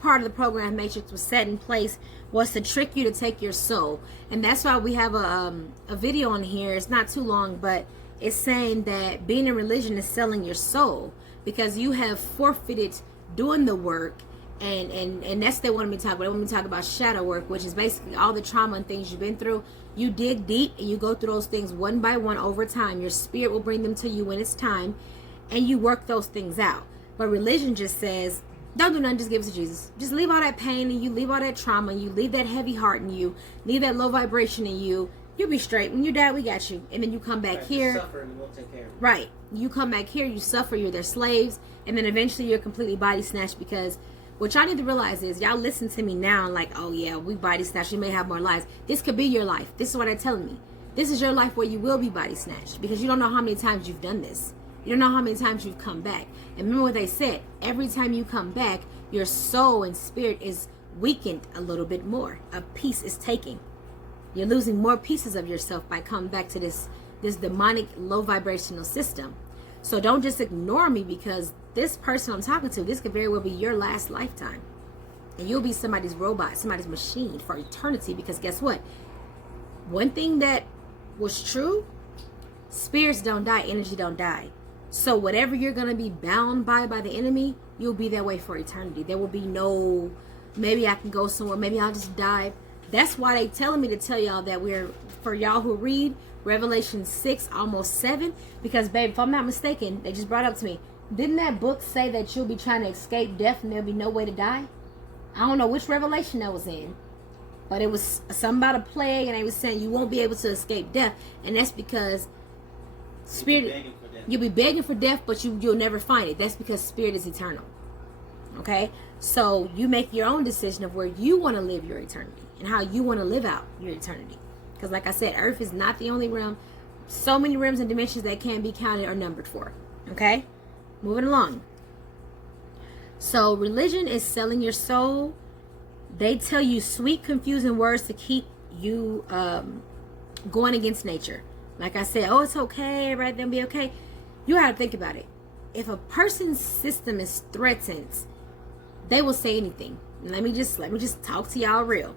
part of the program Matrix was set in place was to trick you to take your soul. And that's why we have a video on here. It's not too long, but it's saying that being in religion is selling your soul, because you have forfeited doing the work. And that's what they wanted me to talk about. They wanted me to talk about shadow work, which is basically all the trauma and things you've been through. You dig deep and you go through those things one by one over time. Your spirit will bring them to you when it's time, and you work those things out. But religion just says, Don't do nothing, just give it to Jesus. Just leave all that pain in you, leave all that trauma in you, leave that heavy heart in you, leave that low vibration in you. You'll be straight. When you die, we got you. And then you come back here. Suffer and we'll take care of it. Right. You come back here, you suffer, you're their slaves, and then eventually you're completely body snatched, because what y'all need to realize is, y'all listen to me now and like, oh yeah, we body snatched, you may have more lives. This could be your life. This is what they're telling me. This is your life where you will be body snatched, because you don't know how many times you've done this. You don't know how many times you've come back. And remember what they said, every time you come back, your soul and spirit is weakened a little bit more. A piece is taken. You're losing more pieces of yourself by coming back to this demonic low vibrational system. So don't just ignore me, because this person I'm talking to, this could very well be your last lifetime. And you'll be somebody's robot, somebody's machine for eternity, because guess what? One thing that was true, spirits don't die, energy don't die. So whatever you're going to be bound by the enemy, you'll be that way for eternity. There will be no, maybe I can go somewhere, maybe I'll just die. That's why they telling me to tell y'all that for y'all who read Revelation 6, almost 7, because babe, if I'm not mistaken, they just brought up to me, didn't that book say that you'll be trying to escape death and there'll be no way to die? I don't know which revelation that was in, but it was something about a plague, and they was saying you won't be able to escape death, and that's because spirit, you'll be begging for death, but you'll never find it. That's because spirit is eternal. Okay, so you make your own decision of where you want to live your eternity and how you want to live out your eternity. Because like I said, earth is not the only realm. So many realms and dimensions that can be counted or numbered for. Okay, moving along. So religion is selling your soul. They tell you sweet, confusing words to keep you going against nature. Like I said, oh, it's okay, everybody's gonna be okay. You gotta think about it. If a person's system is threatened, they will say anything. Let me just talk to y'all real.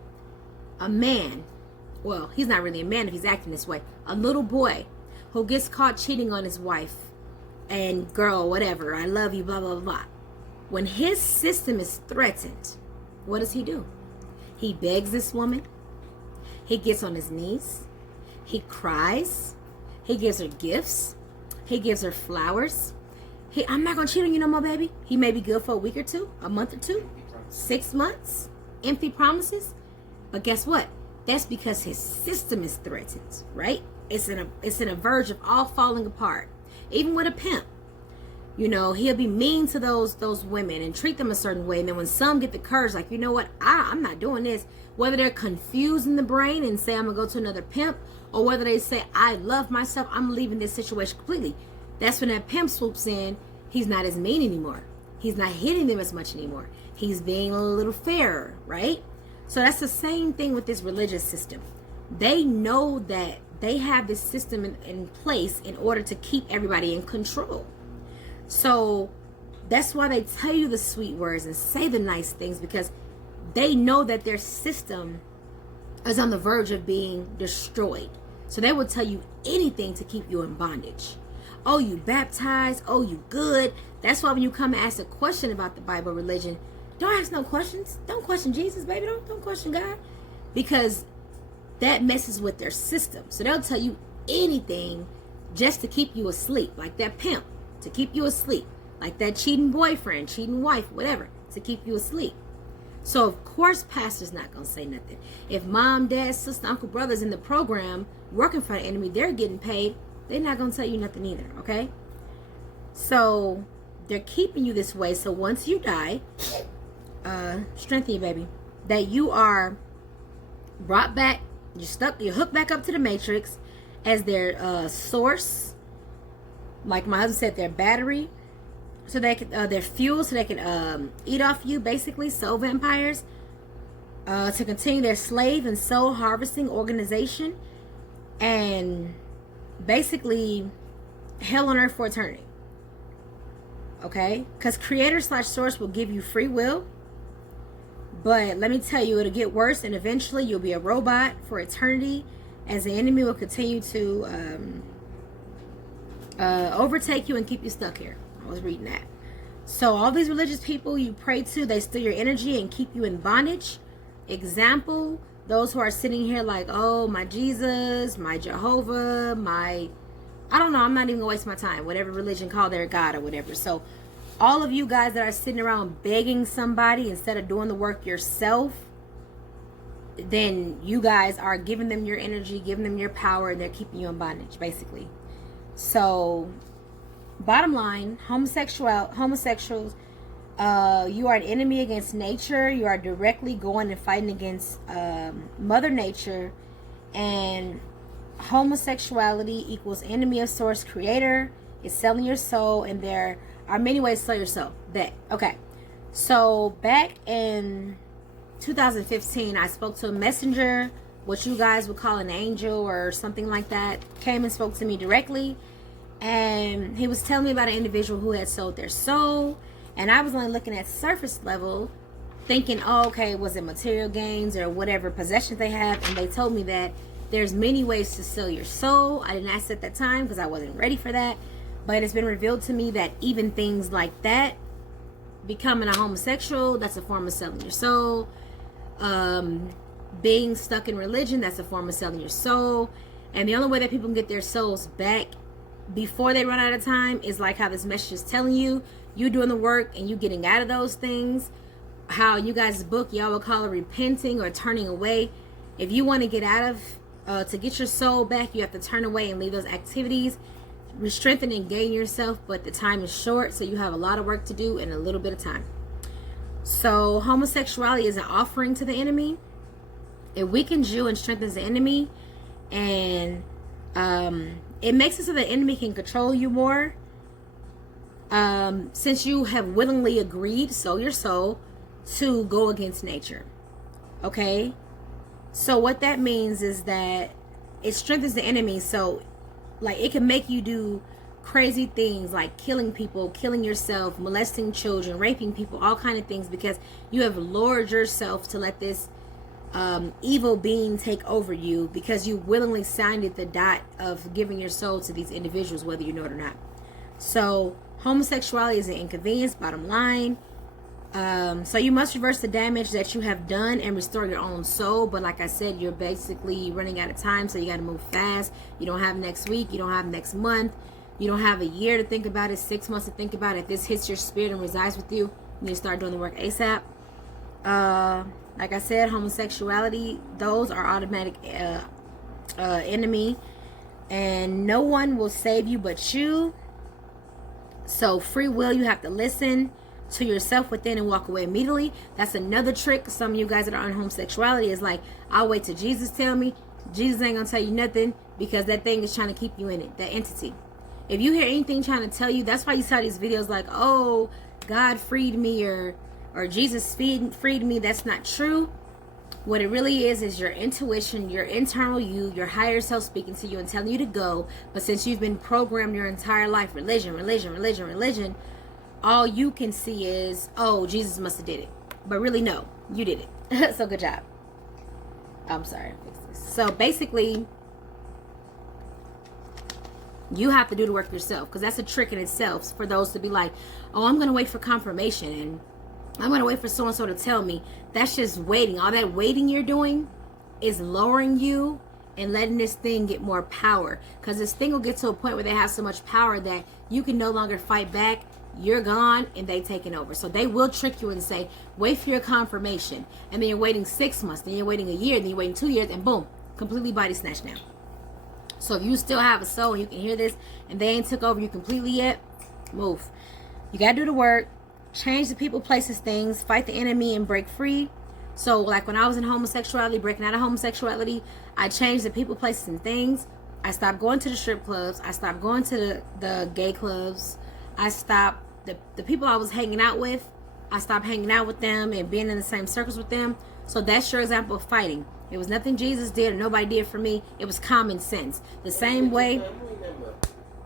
A man, well, he's not really a man if he's acting this way. A little boy who gets caught cheating on his wife and girl, whatever, I love you, blah, blah, blah. When his system is threatened, what does he do? He begs this woman. He gets on his knees. He cries. He gives her gifts. He gives her flowers. I'm not going to cheat on you no more, baby. He may be good for a week or two, a month or two, 6 months, empty promises. But guess what? That's because his system is threatened, right? It's in a verge of all falling apart. Even with a pimp, you know, he'll be mean to those women and treat them a certain way. And then when some get the courage, like, you know what, I'm not doing this. Whether they're confused in the brain and say, I'm going to go to another pimp, or whether they say, I love myself, I'm leaving this situation completely. That's when that pimp swoops in. He's not as mean anymore. He's not hitting them as much anymore. He's being a little fairer, right? So that's the same thing with this religious system. They know that they have this system in place in order to keep everybody in control. So that's why they tell you the sweet words and say the nice things, because they know that their system is on the verge of being destroyed. So they will tell you anything to keep you in bondage. Oh, you baptized. Oh, you good. That's why when you come and ask a question about the Bible, religion, don't ask no questions. Don't question Jesus, baby. Don't question God. Because that messes with their system. So they'll tell you anything just to keep you asleep. Like that pimp, to keep you asleep. Like that cheating boyfriend, cheating wife, whatever, to keep you asleep. So of course pastor's not going to say nothing. If mom, dad, sister, uncle, brothers in the program working for the enemy, they're getting paid, they're not going to tell you nothing either, okay? So they're keeping you this way. So once you die, strengthen you, baby, that you are brought back, you're hooked back up to the matrix as their source, like my husband said, their battery, so they can their fuel, so they can eat off you, basically, soul vampires, to continue their slave and soul harvesting organization, and basically hell on earth for eternity. Okay, because creator/source will give you free will, but let me tell you, it'll get worse, and eventually you'll be a robot for eternity, as the enemy will continue to overtake you and keep you stuck here. I was reading that. So all these religious people you pray to, they steal your energy and keep you in bondage. Example, those who are sitting here like, oh, my Jesus, my Jehovah, my, I don't know, I'm not even gonna waste my time, whatever religion call their God or whatever. So all of you guys that are sitting around begging somebody instead of doing the work yourself, then you guys are giving them your energy, giving them your power, and they're keeping you in bondage, basically. So, bottom line, homosexuals, you are an enemy against nature. You are directly going and fighting against Mother Nature. And homosexuality equals enemy of source creator. It's selling your soul, and there are many ways to sell your soul. Okay. So, back in 2015, I spoke to a messenger, what you guys would call an angel or something like that, came and spoke to me directly, and he was telling me about an individual who had sold their soul, and I was only looking at surface level, thinking, oh, okay, was it material gains or whatever possessions they have, and they told me that there's many ways to sell your soul. I didn't ask at that time because I wasn't ready for that, but it's been revealed to me that even things like that, becoming a homosexual, that's a form of selling your soul. Being stuck in religion, that's a form of selling your soul. And the only way that people can get their souls back before they run out of time is like how this message is telling you. You doing the work and you getting out of those things. How you guys' book, y'all will call it repenting or turning away. If you want to get out of, to get your soul back, you have to turn away and leave those activities. Strengthen and gain yourself, but the time is short, so you have a lot of work to do in a little bit of time. So homosexuality is an offering to the enemy. It weakens you and strengthens the enemy, and it makes it so the enemy can control you more. Since you have willingly agreed, sold your soul, to go against nature. Okay? So what that means is that it strengthens the enemy, so like it can make you do crazy things like killing people, killing yourself, molesting children, raping people, all kind of things, because you have lowered yourself to let this evil being take over you, because you willingly signed at the dot of giving your soul to these individuals, whether you know it or not. So homosexuality is an inconvenience, bottom line. So you must reverse the damage that you have done and restore your own soul. But like I said, you're basically running out of time, so you got to move fast. You don't have next week, you don't have next month, you don't have a year to think about it, 6 months to think about it. If this hits your spirit and resides with you, you need to start doing the work ASAP. Like I said, homosexuality, those are automatic enemy, and no one will save you but you. So free will, you have to listen to yourself within and walk away immediately. That's another trick. Some of you guys that are on homosexuality is like, I'll wait till Jesus tell me. Jesus ain't gonna tell you nothing, because that thing is trying to keep you in it, that entity. If you hear anything trying to tell you, that's why you saw these videos like, oh, God freed me, or Jesus freed me. That's not true. What it really is your intuition, your internal you, your higher self speaking to you and telling you to go. But since you've been programmed your entire life, religion, all you can see is, oh, Jesus must have did it. But really, no, you did it. So good job. I'm sorry, I fixed this. So basically, you have to do the work yourself, because that's a trick in itself for those to be like, oh, I'm going to wait for confirmation and I'm going to wait for so-and-so to tell me. That's just waiting. All that waiting you're doing is lowering you and letting this thing get more power, because this thing will get to a point where they have so much power that you can no longer fight back. You're gone and they taking over. So they will trick you and say, wait for your confirmation, and then you're waiting 6 months, then you're waiting a year, then you're waiting 2 years, and boom, completely body snatched now. So if you still have a soul and you can hear this and they ain't took over you completely yet, move. You got to do the work. Change the people, places, things. Fight the enemy and break free. So like when I was in homosexuality, breaking out of homosexuality, I changed the people, places, and things. I stopped going to the strip clubs. I stopped going to the gay clubs. I stopped the people I was hanging out with. I stopped hanging out with them and being in the same circles with them. So that's your example of fighting. It was nothing Jesus did or nobody did for me. It was common sense. The same way.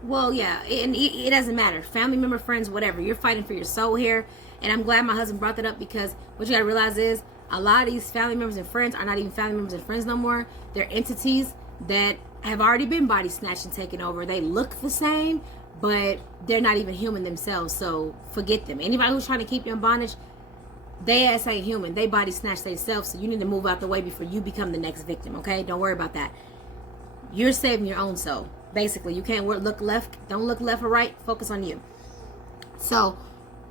Well, yeah, and it doesn't matter. Family member, friends, whatever. You're fighting for your soul here. And I'm glad my husband brought that up, because what you got to realize is a lot of these family members and friends are not even family members and friends no more. They're entities that have already been body snatched and taken over. They look the same, but they're not even human themselves. So forget them. Anybody who's trying to keep you in bondage, they ass ain't human. They body snatch themselves. So you need to move out the way before you become the next victim, okay? Don't worry about that. You're saving your own soul. Basically, you can't look left. Don't look left or right. Focus on you. So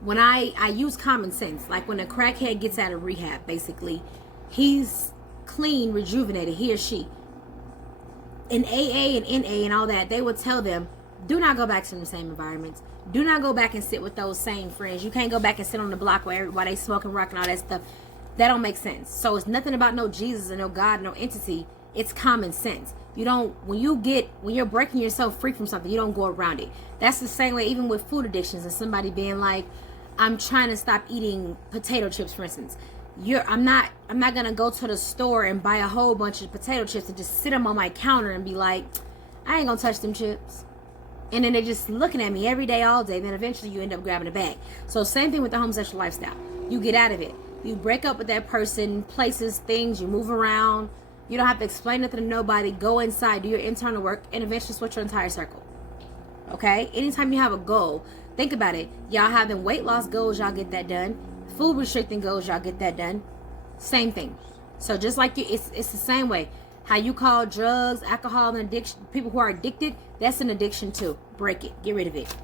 when I use common sense, like when a crackhead gets out of rehab, basically, he's clean, rejuvenated, he or she. In AA and NA and all that, they would tell them, do not go back to the same environments. Do not go back and sit with those same friends. You can't go back and sit on the block while they smoking rock and all that stuff. That don't make sense. So it's nothing about no Jesus or no God, no entity. It's common sense. You don't, when you're breaking yourself free from something, you don't go around it. That's the same way even with food addictions and somebody being like, I'm trying to stop eating potato chips, for instance. I'm not gonna go to the store and buy a whole bunch of potato chips and just sit them on my counter and be like, I ain't gonna touch them chips. And then they're just looking at me every day, all day. Then eventually you end up grabbing a bag. So same thing with the homosexual lifestyle. You get out of it. You break up with that person, places, things, you move around. You don't have to explain nothing to nobody. Go inside, do your internal work, and eventually switch your entire circle. Okay? Anytime you have a goal, think about it. Y'all have them weight loss goals, y'all get that done. Food restricting goals, y'all get that done. Same thing. So just like it's the same way. How you call drugs, alcohol, and addiction, people who are addicted, that's an addiction too. Break it. Get rid of it.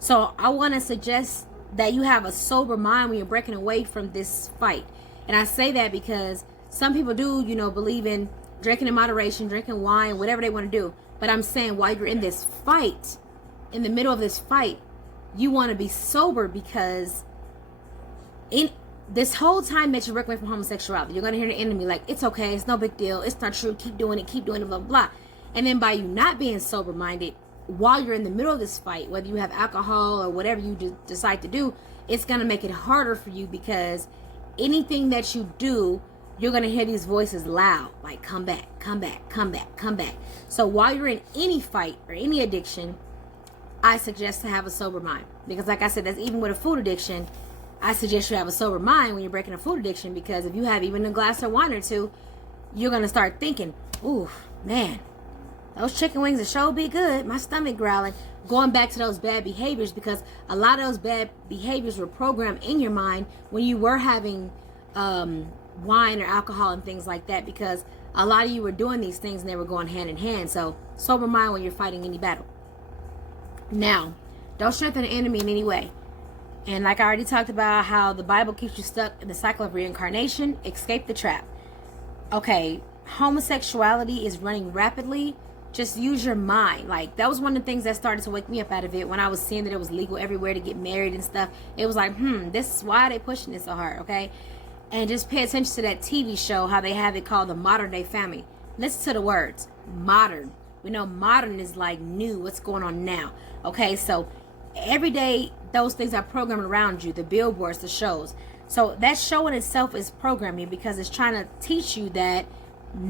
So I want to suggest that you have a sober mind when you're breaking away from this fight. And I say that because some people do, believe in drinking in moderation, drinking wine, whatever they want to do. But I'm saying while you're in this fight, in the middle of this fight, you want to be sober, because in this whole time that you're breaking away from homosexuality, you're going to hear the enemy like, it's okay, it's no big deal, it's not true, keep doing it, blah, blah, blah. And then by you not being sober-minded, while you're in the middle of this fight, whether you have alcohol or whatever you decide to do, it's going to make it harder for you, because anything that you do, you're going to hear these voices loud, like, come back, come back, come back, come back. So while you're in any fight or any addiction, I suggest to have a sober mind. Because like I said, that's even with a food addiction, I suggest you have a sober mind when you're breaking a food addiction, because if you have even a glass of wine or two, you're going to start thinking, ooh, man, those chicken wings will sure be good. My stomach growling. Going back to those bad behaviors, because a lot of those bad behaviors were programmed in your mind when you were having wine or alcohol and things like that, because a lot of you were doing these things and they were going hand in hand. So sober mind when you're fighting any battle. Now, don't strengthen the enemy in any way. And like I already talked about, how the Bible keeps you stuck in the cycle of reincarnation, escape the trap. Okay, homosexuality is running rapidly. Just use your mind. Like, that was one of the things that started to wake me up out of it when I was seeing that it was legal everywhere to get married and stuff. It was like, this is why they pushing this so hard, okay? And just pay attention to that TV show, how they have it called The Modern Day Family. Listen to the words, modern. We know modern is like new, what's going on now. Okay, so every day those things are programmed around you, the billboards, the shows. So that show in itself is programming, because it's trying to teach you that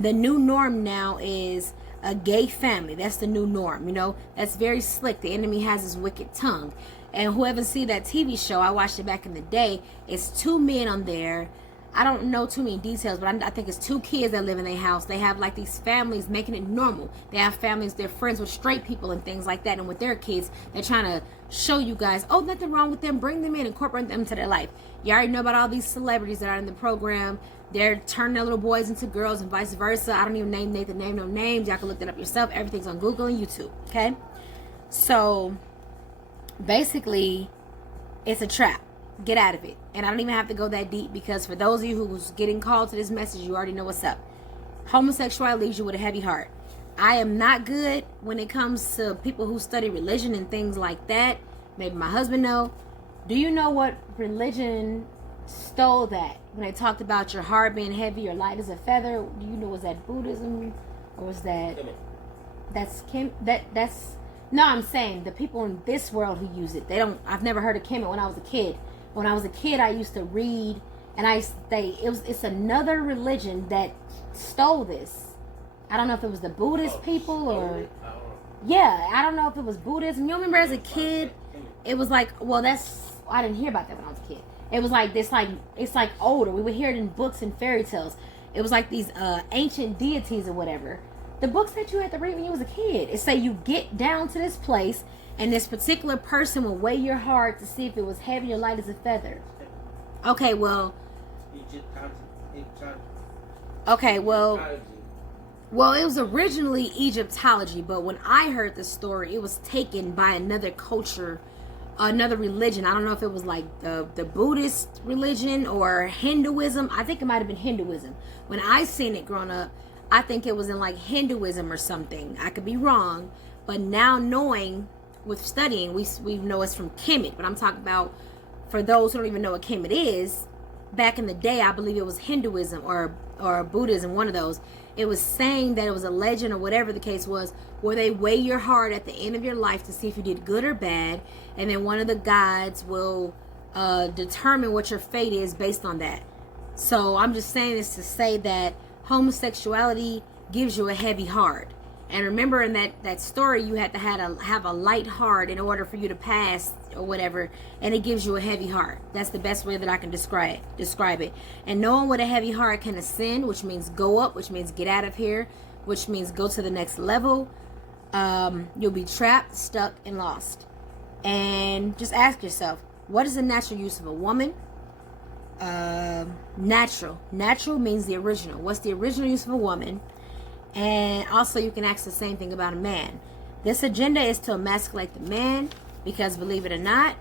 the new norm now is a gay family. That's the new norm, that's very slick. The enemy has his wicked tongue. And whoever see that TV show, I watched it back in the day, it's two men on there. I don't know too many details, but I think it's two kids that live in their house. They have like these families making it normal. They have families, they're friends with straight people and things like that. And with their kids, they're trying to show you guys, oh, nothing wrong with them. Bring them in, incorporate them into their life. You already know about all these celebrities that are in the program. They're turning their little boys into girls and vice versa. I don't even name no names. Y'all can look that up yourself. Everything's on Google and YouTube, okay? So basically, it's a trap. Get out of it. And I don't even have to go that deep, because for those of you who's getting called to this message, you already know what's up. Homosexuality leaves you with a heavy heart. I am not good when it comes to people who study religion and things like that. Maybe my husband know. Do you know what religion stole that? When they talked about your heart being heavy, your light as a feather. Do you know, was that Buddhism, or was that that's no, I'm saying the people in this world who use it. I've never heard of KEMIT when I was a kid. When I was a kid, I used to read, and it's another religion that stole this. I don't know if it was the Buddhist people or I don't know if it was Buddhism. You remember as a kid, it was like, I didn't hear about that when I was a kid. It was like this, it's like older. We would hear it in books and fairy tales. It was like these ancient deities or whatever. The books that you had to read when you was a kid. It say you get down to this place, and this particular person will weigh your heart to see if it was heavy or light as a feather. Okay, well, it was originally Egyptology, but when I heard the story, it was taken by another culture another religion. I don't know if it was like the Buddhist religion or Hinduism. I think it might have been Hinduism. When I seen it growing up, I think it was in like Hinduism or something. I could be wrong, but now knowing with studying, we know it's from KEMIT. But I'm talking about for those who don't even know what KEMIT is. Back in the day, I believe it was Hinduism or Buddhism, one of those. It was saying that it was a legend or whatever the case was, where they weigh your heart at the end of your life to see if you did good or bad, and then one of the gods will determine what your fate is based on that. So I'm just saying this to say that homosexuality gives you a heavy heart. And remember, in that story, you had to have a light heart in order for you to pass or whatever, and it gives you a heavy heart. That's the best way that I can describe it. And knowing what a heavy heart can ascend, which means go up, which means get out of here, which means go to the next level, you'll be trapped, stuck, and lost. And just ask yourself, what is the natural use of a woman? Natural means the original. What's the original use of a woman? And also you can ask the same thing about a man. This agenda is to emasculate the man, because believe it or not,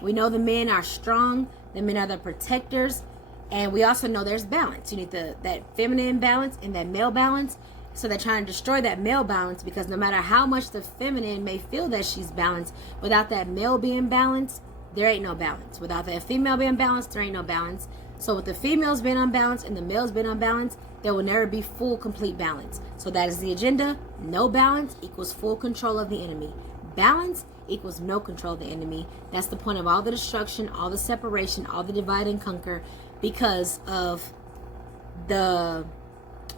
we know the men are strong, the men are the protectors, and we also know there's balance. You need that feminine balance and that male balance. So they're trying to destroy that male balance, because no matter how much the feminine may feel that she's balanced, without that male being balanced, there ain't no balance. Without that female being balanced, there ain't no balance. So with the females being unbalanced and the males being unbalanced, there will never be full, complete balance. So that is the agenda. No balance equals full control of the enemy. Balance equals no control of the enemy. That's the point of all the destruction, all the separation, all the divide and conquer, because of the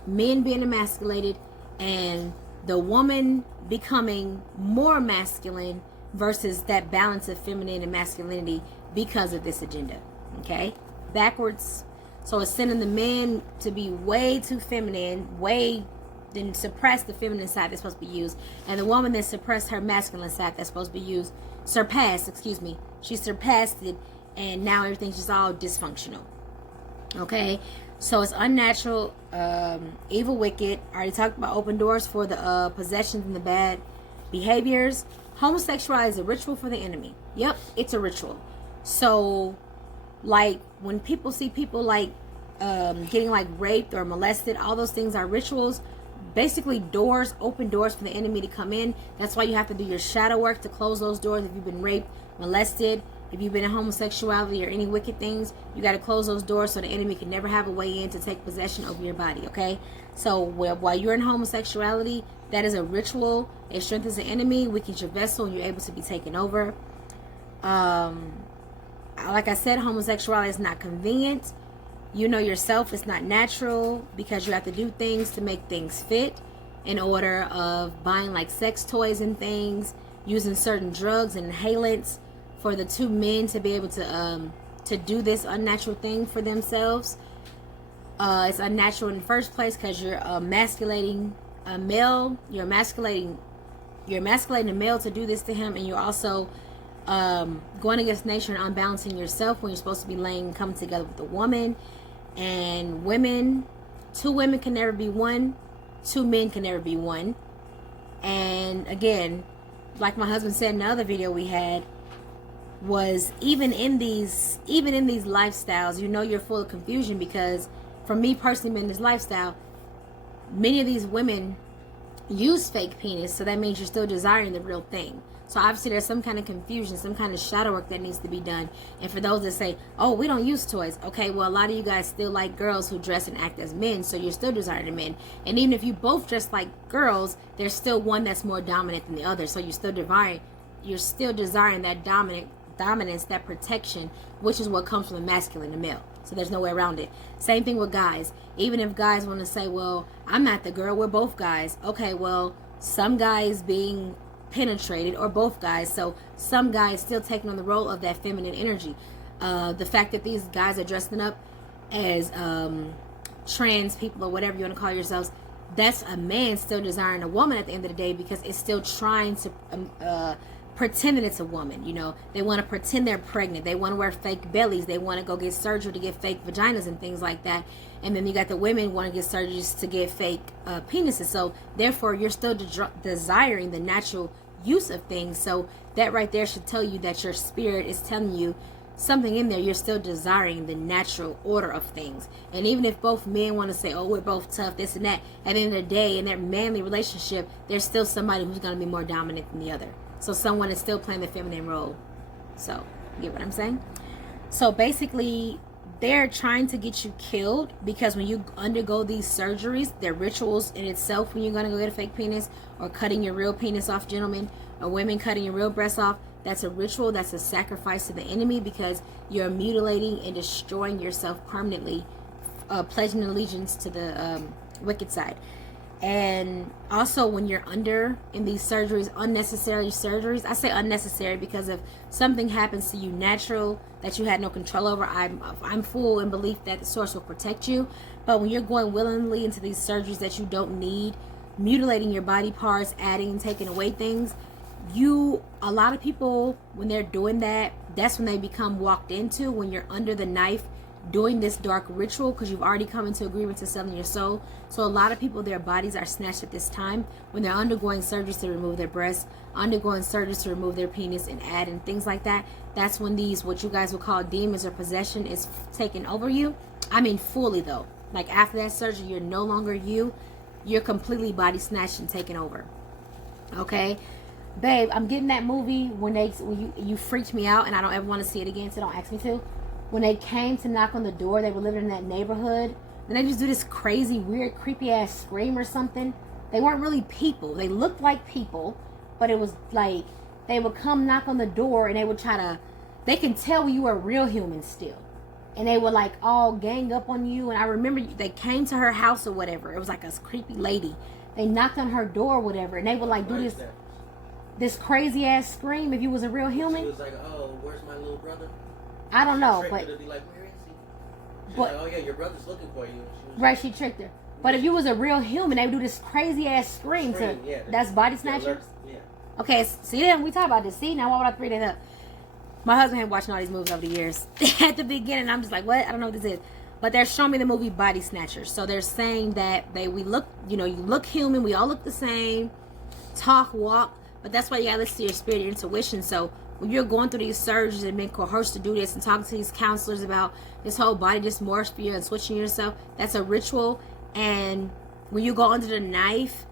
men being emasculated and the woman becoming more masculine versus that balance of feminine and masculinity because of this agenda. Okay? Backwards. So it's sending the men to be way too feminine, then suppress the feminine side that's supposed to be used, and the woman then suppress her masculine side that's supposed to be used. She surpassed it, and now everything's just all dysfunctional. Okay? So it's unnatural, evil, wicked. I already talked about open doors for the possessions and the bad behaviors. Homosexuality is a ritual for the enemy. Yep, it's a ritual. So, like, when people see people like getting like raped or molested, all those things are rituals. Basically doors, open doors for the enemy to come in. That's why you have to do your shadow work to close those doors. If you've been raped, molested, if you've been in homosexuality or any wicked things, you got to close those doors so the enemy can never have a way in to take possession over your body. Okay? So while you're in homosexuality, that is a ritual. It strengthens the enemy, weakens your vessel, and you're able to be taken over. Like I said, homosexuality is not convenient. You know yourself, it's not natural, because you have to do things to make things fit, in order of buying like sex toys and things, using certain drugs and inhalants for the two men to be able to do this unnatural thing for themselves. It's unnatural in the first place because you're emasculating a male. You're emasculating a male to do this to him, and you're also going against nature and unbalancing yourself when you're supposed to be coming together with a woman. And women, two women can never be one, two men can never be one. And again, like my husband said in the other video we had, was even in these lifestyles, you know you're full of confusion, because for me personally being in this lifestyle, many of these women use fake penis, so that means you're still desiring the real thing. So obviously there's some kind of confusion, some kind of shadow work that needs to be done. And for those that say, oh, we don't use toys. Okay, well, a lot of you guys still like girls who dress and act as men, so you're still desiring men. And even if you both dress like girls, there's still one that's more dominant than the other. So you're still desiring that dominance, that protection, which is what comes from the masculine, the male. So there's no way around it. Same thing with guys. Even if guys want to say, well, I'm not the girl, we're both guys. Okay, well, some guys being penetrated, or both guys, so some guys still taking on the role of that feminine energy. The fact that these guys are dressing up as trans people or whatever you want to call yourselves, that's a man still desiring a woman at the end of the day, because it's still trying to pretend that it's a woman. You know, they want to pretend they're pregnant, they want to wear fake bellies, they want to go get surgery to get fake vaginas and things like that. And then you got the women want to get surgeries to get fake penises. So therefore you're still desiring the natural use of things. So that right there should tell you that your spirit is telling you something in there. You're still desiring the natural order of things. And even if both men want to say, oh, we're both tough, this and that, at the end of the day, in their manly relationship, there's still somebody who's going to be more dominant than the other. So someone is still playing the feminine role. So, you get what I'm saying? So basically, they're trying to get you killed, because when you undergo these surgeries, they're rituals in itself. When you're going to go get a fake penis, or cutting your real penis off, gentlemen, or women cutting your real breasts off, that's a ritual. That's a sacrifice to the enemy, because you're mutilating and destroying yourself permanently, pledging allegiance to the wicked side. And also, when you're under in these surgeries, unnecessary surgeries, I say unnecessary because if something happens to you natural that you had no control over, I'm full in belief that the source will protect you. But when you're going willingly into these surgeries that you don't need, mutilating your body parts, adding and taking away things, a lot of people, when they're doing that, that's when they become walked into, when you're under the knife doing this dark ritual, because you've already come into agreement to selling your soul. So a lot of people, their bodies are snatched at this time when they're undergoing surgeries to remove their breasts, undergoing surgeries to remove their penis and add and things like that. That's when these, what you guys will call demons or possession, is taking over you. I mean fully though. Like after that surgery, you're no longer you. You're completely body snatched and taken over. Okay? Babe, I'm getting that movie when you freaked me out, and I don't ever want to see it again, so don't ask me to. When they came to knock on the door, they were living in that neighborhood, and they just do this crazy, weird, creepy ass scream or something. They weren't really people. They looked like people, but it was like they would come knock on the door, and they would they can tell you were a real human still. And they would like all gang up on you. And I remember they came to her house or whatever. It was like a creepy lady. They knocked on her door or whatever, and they would like do this crazy ass scream if you was a real human. She was like, oh, where's my little brother? I don't know, Tricked but her to be like, where is he? She's like, oh yeah, your brother's looking for you. Right, she tricked her. But if you was a real human, they would do this crazy ass scream that's body snatchers. Yeah. Okay, see then we talk about this. See, now why would I bring that up? My husband had watching all these movies over the years. At the beginning, I'm just like, what? I don't know what this is. But they're showing me the movie Body Snatchers. So they're saying that we look, you look human. We all look the same. Talk, walk. But that's why you gotta listen to your spirit, your intuition. So when you're going through these surgeries and being coerced to do this and talking to these counselors about this whole body dysmorphia and switching yourself, that's a ritual. And when you go under the knife,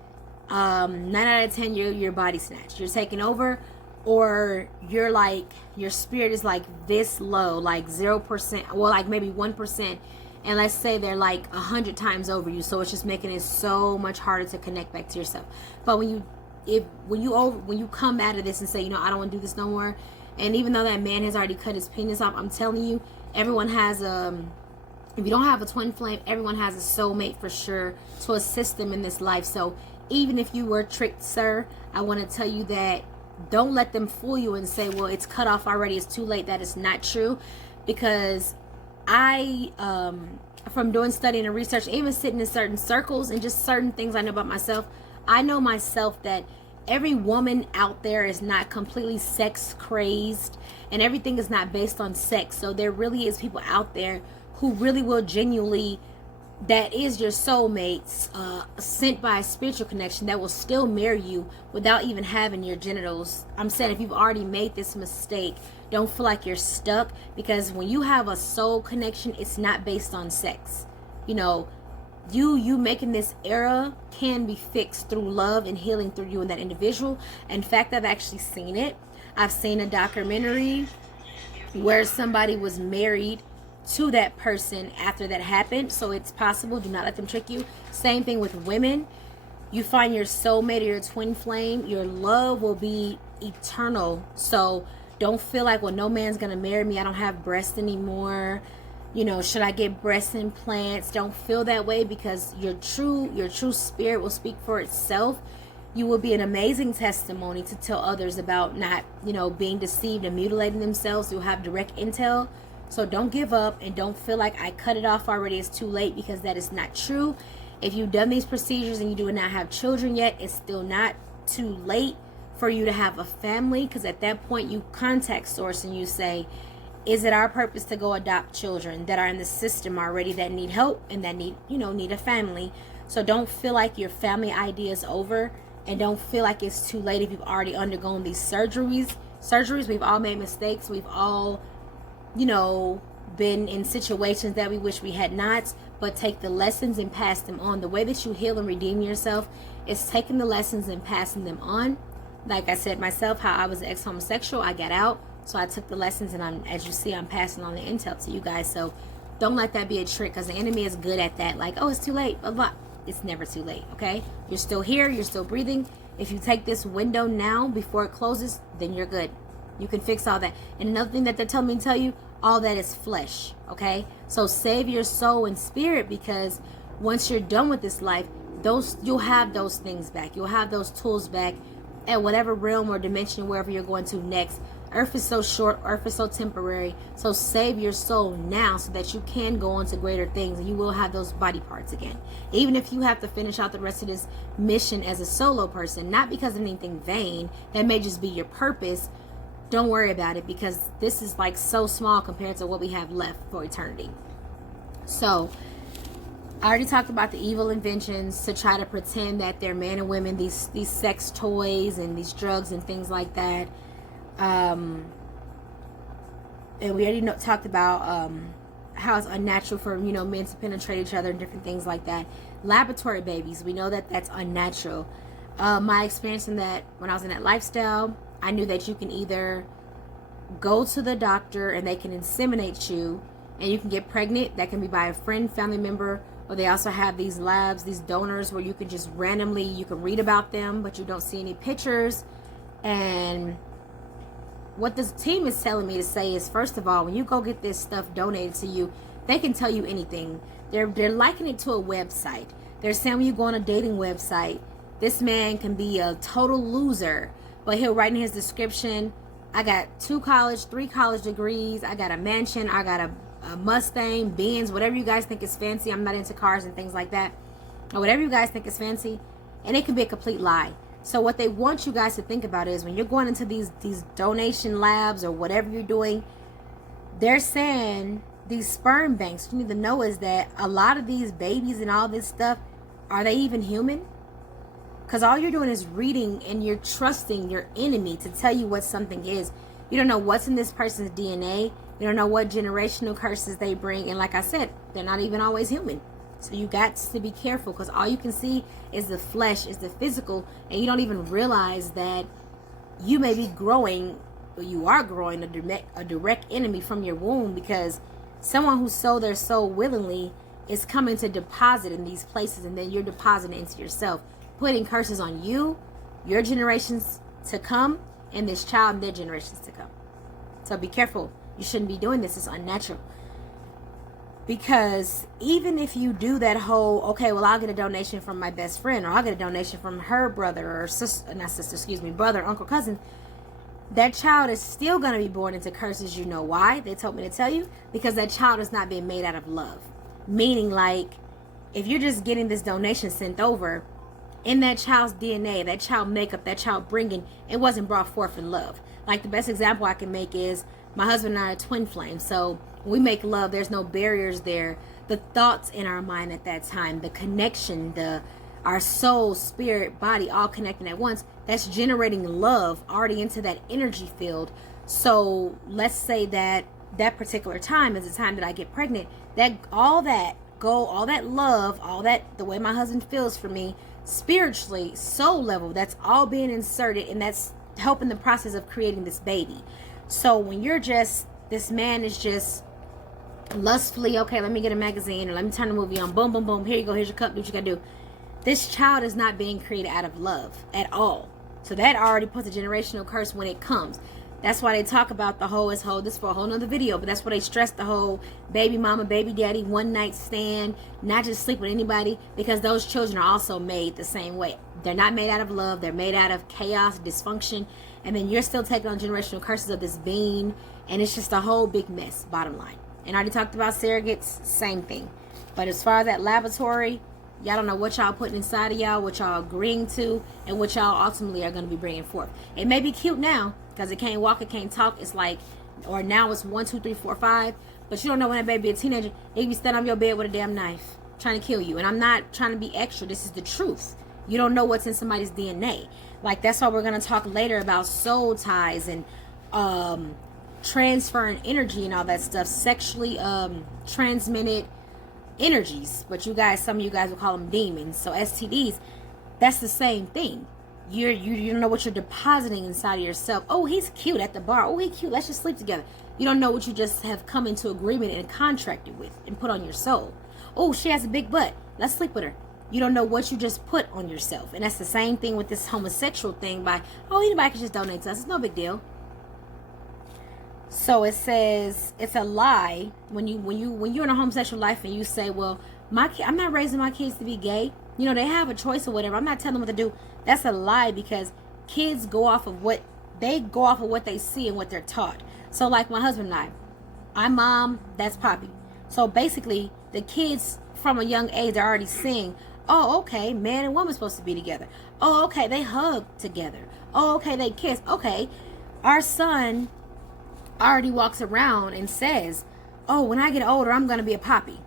9 out of 10, you're body snatched. You're taking over, or you're like, your spirit is like this low, like 0%, well, like maybe 1%. And let's say they're like 100 times over you. So it's just making it so much harder to connect back to yourself. But when you come out of this and say, I don't want to do this no more, and even though that man has already cut his penis off, I'm telling you, everyone has if you don't have a twin flame, everyone has a soulmate for sure to assist them in this life. So even if you were tricked, sir, I want to tell you that don't let them fool you and say, well, it's cut off already, it's too late. That is not true. Because I from doing studying and research, even sitting in certain circles and just certain things I know about myself, I know myself that every woman out there is not completely sex crazed, and everything is not based on sex. So there really is people out there who really will genuinely, that is your soulmates, sent by a spiritual connection, that will still marry you without even having your genitals. I'm saying, if you've already made this mistake, don't feel like you're stuck, because when you have a soul connection, it's not based on sex. You making this era can be fixed through love and healing through you and that individual. In fact, I've actually seen it. I've seen a documentary where somebody was married to that person after that happened. So it's possible. Do not let them trick you. Same thing with women. You find your soulmate or your twin flame, your love will be eternal. So don't feel like, well, no man's gonna marry me, I don't have breasts anymore, should I get breast implants? Don't feel that way, because your true spirit will speak for itself. You will be an amazing testimony to tell others about not, being deceived and mutilating themselves. You'll have direct intel. So don't give up, and don't feel like I cut it off already, it's too late, because that is not true. If you've done these procedures and you do not have children yet, it's still not too late for you to have a family, because at that point you contact source and you say, is it our purpose to go adopt children that are in the system already, that need help and that need a family? So don't feel like your family idea is over. and don't feel like it's too late if you've already undergone these surgeries. We've all made mistakes. We've all, you know, been in situations that we wish we had not, but take the lessons and pass them on. The way that you heal and redeem yourself is taking the lessons and passing them on. Like I said myself, how I was an ex-homosexual, I got out, so I took the lessons, and as you see, I'm passing on the intel to you guys. So don't let that be a trick, because the enemy is good at that. Like, oh, it's too late, blah, blah. It's never too late, okay? You're still here, you're still breathing. If you take this window now before it closes, then you're good. You can fix all that. And another thing that they're telling me to tell you, all that is flesh, okay? So save your soul and spirit, because once you're done with this life, you'll have those things back. You'll have those tools back at whatever realm or dimension, wherever you're going to next. Earth is so short, earth is so temporary. So save your soul now so that you can go on to greater things, and you will have those body parts again. Even if you have to finish out the rest of this mission as a solo person, not because of anything vain, that may just be your purpose, don't worry about it, because this is like so small compared to what we have left for eternity. So I already talked about the evil inventions to try to pretend that they're men and women, these sex toys and these drugs and things like that. And we already talked about how it's unnatural for, you know, men to penetrate each other and different things like that. Laboratory babies, we know that that's unnatural. My experience in that, when I was in that lifestyle, I knew that you can either go to the doctor and they can inseminate you and you can get pregnant. That can be by a friend, family member, or they also have these labs, these donors, where you can just randomly, you can read about them, but you don't see any pictures. And what this team is telling me to say is, first of all, when you go get this stuff donated to you, they can tell you anything. They're likening it to a website. They're saying when you go on a dating website, this man can be a total loser, but he'll write in his description, I got 3 college degrees, I got a mansion, I got a Mustang, Benz, whatever you guys think is fancy. I'm not into cars and things like that, or whatever you guys think is fancy, and it can be a complete lie. So what they want you guys to think about is, when you're going into these donation labs or whatever you're doing, they're saying these sperm banks, you need to know is that a lot of these babies and all this stuff, are they even human? Because all you're doing is reading, and you're trusting your enemy to tell you what something is. You don't know what's in this person's DNA. You don't know what generational curses they bring. And like I said, they're not even always human. So you got to be careful, because all you can see is the flesh, is the physical, and you don't even realize that you may be growing, or you are growing a direct enemy from your womb, because someone who sold their soul willingly is coming to deposit in these places, and then you're depositing into yourself, putting curses on you, your generations to come, and this child and their generations to come. So be careful. You shouldn't be doing this. It's unnatural. Because even if you do that whole, okay, well, I'll get a donation from my best friend, or I'll get a donation from her brother or sister, not sister, excuse me, brother, uncle, cousin, that child is still going to be born into curses. You know why? They told me to tell you, because that child is not being made out of love. Meaning, like, if you're just getting this donation sent over, in that child's DNA, that child makeup, that child bringing, it wasn't brought forth in love. Like, the best example I can make is, my husband and I are twin flames. So when we make love, there's no barriers there. The thoughts in our mind at that time, the connection, our soul, spirit, body, all connecting at once, that's generating love already into that energy field. So let's say that particular time is the time that I get pregnant, all that love, all that, the way my husband feels for me spiritually, soul level, that's all being inserted, and that's helping the process of creating this baby. So when this man is just lustfully, okay, let me get a magazine, or let me turn the movie on, boom, boom, boom, here you go, here's your cup, do what you gotta do. This child is not being created out of love at all. So that already puts a generational curse when it comes. That's why they talk about this for a whole nother video, but that's why they stress the whole baby mama, baby daddy, one night stand, not just sleep with anybody, because those children are also made the same way. They're not made out of love. They're made out of chaos, dysfunction, and then you're still taking on generational curses of this being, and it's just a whole big mess, bottom line. And I already talked about surrogates, same thing. But as far as that laboratory, y'all don't know what y'all putting inside of y'all, what y'all agreeing to, and what y'all ultimately are going to be bringing forth. It may be cute now, because it can't walk, it can't talk. It's like, or now it's 1, 2, 3, 4, 5. But you don't know when that baby a teenager, it can be standing on your bed with a damn knife, trying to kill you. And I'm not trying to be extra. This is the truth. You don't know what's in somebody's DNA. Like, that's why we're going to talk later about soul ties and transferring energy and all that stuff. Sexually transmitted energies. But some of you guys will call them demons. So STDs, that's the same thing. You don't know what you're depositing inside of yourself. Oh, he's cute at the bar. Oh, he's cute. Let's just sleep together. You don't know what you just have come into agreement and contracted with and put on your soul. Oh, she has a big butt. Let's sleep with her. You don't know what you just put on yourself. And that's the same thing with this homosexual thing by, oh, anybody can just donate to us. It's no big deal. So it says it's a lie when you're in a homosexual life and you say, well, I'm not raising my kids to be gay. You know, they have a choice or whatever. I'm not telling them what to do. That's a lie, because kids go off of what they see and what they're taught. So like my husband and I'm mom, that's Poppy. So basically the kids from a young age are already seeing, oh, okay, man and woman supposed to be together. Oh, okay, they hug together. Oh, okay, they kiss. Okay, our son already walks around and says, oh, when I get older, I'm going to be a Poppy.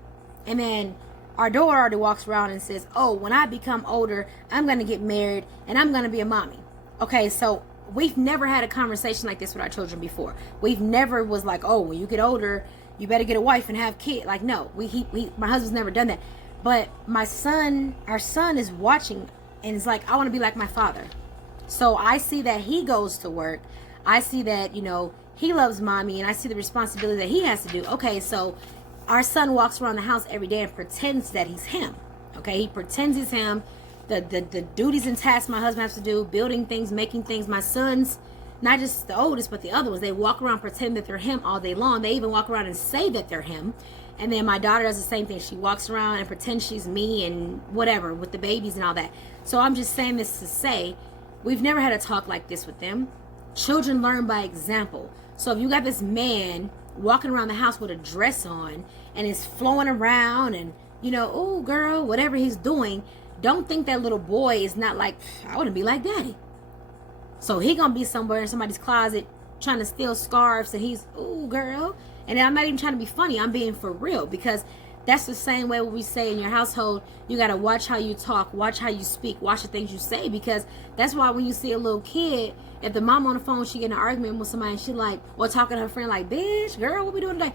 And then our daughter already walks around and says, oh, when I become older, I'm going to get married and I'm going to be a mommy. Okay, so we've never had a conversation like this with our children before. We've never was like, oh, when you get older, you better get a wife and have kids. Like, no, my husband's never done that. But our son is watching and is like, I want to be like my father. So I see that he goes to work. I see that, he loves mommy, and I see the responsibility that he has to do. Okay, so our son walks around the house every day and pretends that he's him. Okay, he pretends he's him. The duties and tasks my husband has to do, building things, making things. My sons, not just the oldest, but the other ones, they walk around pretending that they're him all day long. They even walk around and say that they're him. And then my daughter does the same thing. She walks around and pretends she's me and whatever with the babies and all that. So I'm just saying this to say, we've never had a talk like this with them. Children learn by example. So if you got this man walking around the house with a dress on and is flowing around and, oh, girl, whatever he's doing, don't think that little boy is not like, I want to be like daddy. So he going to be somewhere in somebody's closet trying to steal scarves and he's, ooh, girl. And I'm not even trying to be funny. I'm being for real, because that's the same way we say in your household, you got to watch how you talk, watch how you speak, watch the things you say, because that's why when you see a little kid, if the mom on the phone, she get in an argument with somebody and she like, or talking to her friend like, bitch, girl, what we doing today?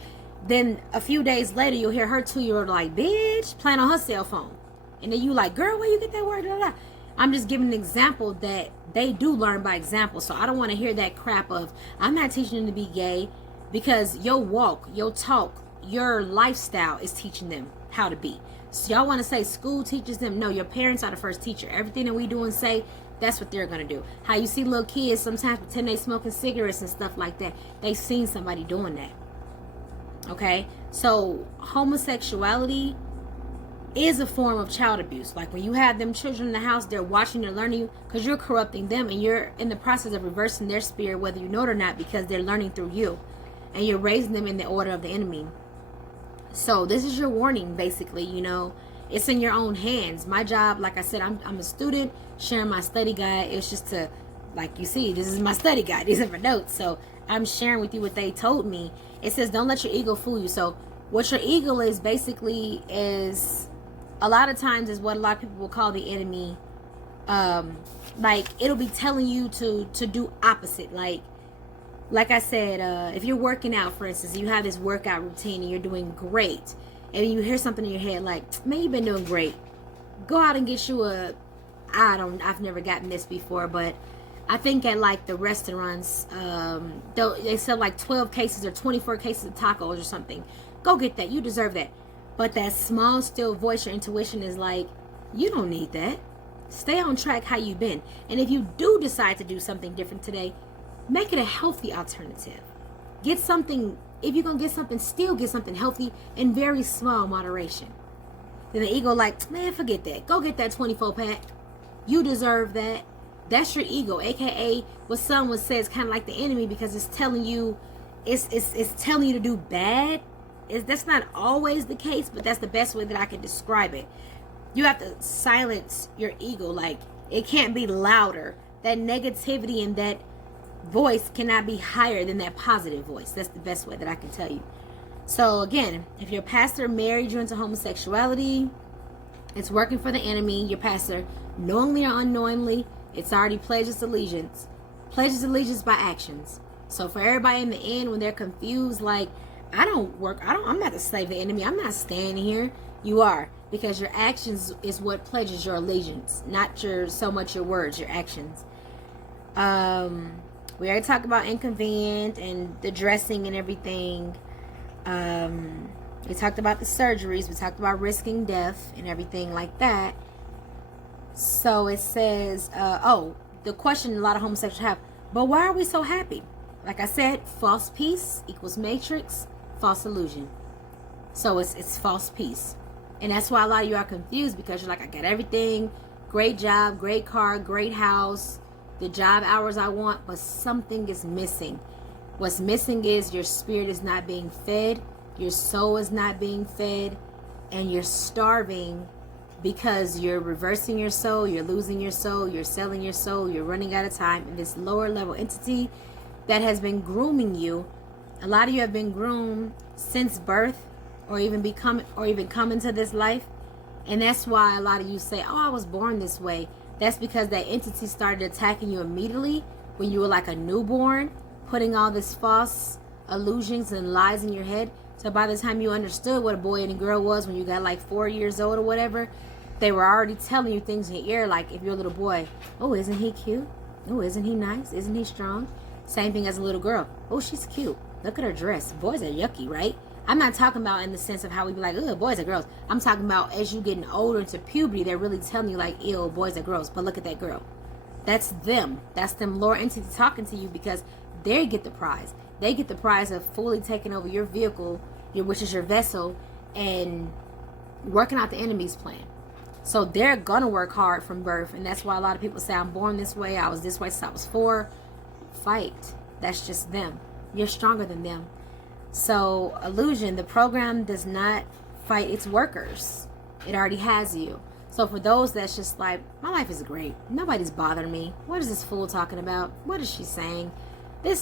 Then a few days later, you'll hear her 2-year-old like, bitch, playing on her cell phone. And then you like, girl, where you get that word? Blah, blah. I'm just giving an example that they do learn by example. So I don't want to hear that crap of, I'm not teaching them to be gay, because your walk, your talk, your lifestyle is teaching them how to be. So y'all want to say school teaches them? No, your parents are the first teacher. Everything that we do and say, that's what they're going to do. How you see little kids sometimes pretend they smoking cigarettes and stuff like that. They've seen somebody doing that. Okay? So homosexuality is a form of child abuse. Like when you have them children in the house, they're watching, they're learning you, because you're corrupting them and you're in the process of reversing their spirit, whether you know it or not, because they're learning through you. And you're raising them in the order of the enemy. So this is your warning, basically. It's in your own hands. My job, like I said, I'm a student sharing my study guide. It's just to, like you see, this is my study guide. These are my notes. So I'm sharing with you what they told me. It says, don't let your ego fool you. So what your ego is basically is, a lot of times is what a lot of people will call the enemy. Like it'll be telling you to do opposite. Like I said, if you're working out, for instance, you have this workout routine and you're doing great, and you hear something in your head like, man, you've been doing great. Go out and get you I've never gotten this before, but I think at like the restaurants, they sell like 12 cases or 24 cases of tacos or something. Go get that. You deserve that. But that small, still voice, your intuition is like, you don't need that. Stay on track how you've been. And if you do decide to do something different today, make it a healthy alternative. Get something, if you're going to get something, still get something healthy in very small moderation. Then the ego like, man, forget that. Go get that 24 pack. You deserve that. That's your ego, A.K.A. what someone says kind of like the enemy, because it's telling you, it's telling you to do bad. That's not always the case, but that's the best way that I can describe it. You have to silence your ego. Like, it can't be louder. That negativity and that voice cannot be higher than that positive voice. That's the best way that I can tell you. So again, if your pastor married you into homosexuality, It's working for the enemy, your pastor, knowingly or unknowingly. It's already pledges allegiance. Pledges allegiance by actions. So for everybody in the end, when they're confused, like, I'm not the slave of the enemy. I'm not staying here. You are, because your actions is what pledges your allegiance, not so much your words, your actions. We already talked about inconvenient and the dressing and everything. We talked about the surgeries. We talked about risking death and everything like that. So it says, the question a lot of homosexuals have, but why are we so happy? Like I said, false peace equals matrix, false illusion. So it's false peace. And that's why a lot of you are confused, because you're like, I got everything, great job, great car, great house, the job hours I want, but something is missing. What's missing is your spirit is not being fed, your soul is not being fed, and you're starving because you're reversing your soul, you're losing your soul, you're selling your soul, you're running out of time. And this lower level entity that has been grooming you, a lot of you have been groomed since birth, or even come into this life. And that's why a lot of you say, oh, I was born this way. That's because that entity started attacking you immediately when you were like a newborn, putting all this false illusions and lies in your head. So by the time you understood what a boy and a girl was, when you got like 4 years old or whatever, they were already telling you things in your ear, like if you're a little boy, oh, isn't he cute? Oh, isn't he nice? Isn't he strong? Same thing as a little girl. Oh, she's cute. Look at her dress. Boys are yucky, right? I'm not talking about in the sense of how we be like, ugh, boys are girls. I'm talking about as you getting older into puberty, they're really telling you like, ew, boys are girls. But look at that girl. That's them. That's them lower entity talking to you, because they get the prize. They get the prize of fully taking over your vehicle, which is your vessel, and working out the enemy's plan. So they're gonna work hard from birth, and that's why a lot of people say, I'm born this way, I was this way since I was 4. Fight. That's just them. You're stronger than them. So illusion, the program does not fight its workers. It already has you. So for those that's just like, my life is great, nobody's bothering me, what is this fool talking about? What is she saying?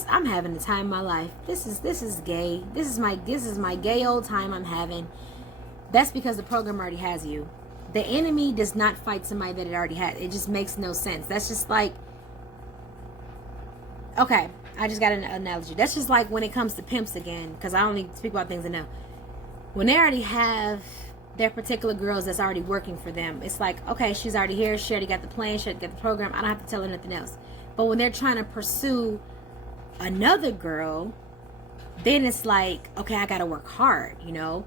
I'm having the time of my life. This is gay. This is my gay old time I'm having. That's because the program already has you. The enemy does not fight somebody that it already had. It just makes no sense. That's just like, okay, I just got an analogy. That's just like when it comes to pimps again, because I only speak about things I know. When they already have their particular girls that's already working for them, it's like, okay, she's already here. She already got the plan. She already got the program. I don't have to tell her nothing else. But when they're trying to pursue another girl, then it's like, okay, I got to work hard, you know.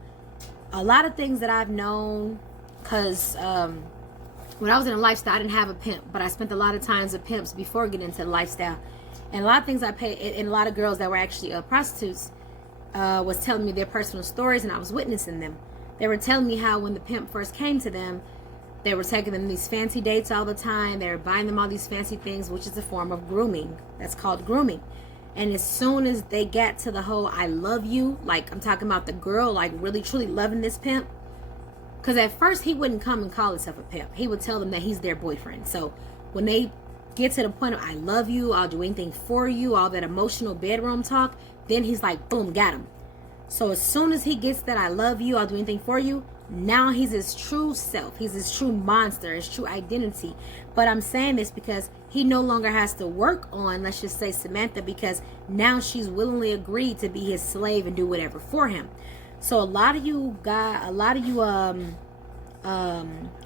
A lot of things that I've known, because when I was in a lifestyle, I didn't have a pimp, but I spent a lot of times with pimps before getting into the lifestyle. And a lot of things I paid, and a lot of girls that were actually prostitutes was telling me their personal stories, and I was witnessing them. They were telling me how when the pimp first came to them, they were taking them these fancy dates all the time. They were buying them all these fancy things, which is a form of grooming. That's called grooming. And as soon as they got to the whole I love you, like I'm talking about the girl like really truly loving this pimp, because at first he wouldn't come and call himself a pimp. He would tell them that he's their boyfriend. So when they get to the point of I love you, I'll do anything for you, all that emotional bedroom talk, then he's like, boom, got him. So as soon as he gets that I love you, I'll do anything for you, now he's his true self. He's his true monster, his true identity. But I'm saying this because he no longer has to work on, let's just say, Samantha, because now she's willingly agreed to be his slave and do whatever for him. So a lot of you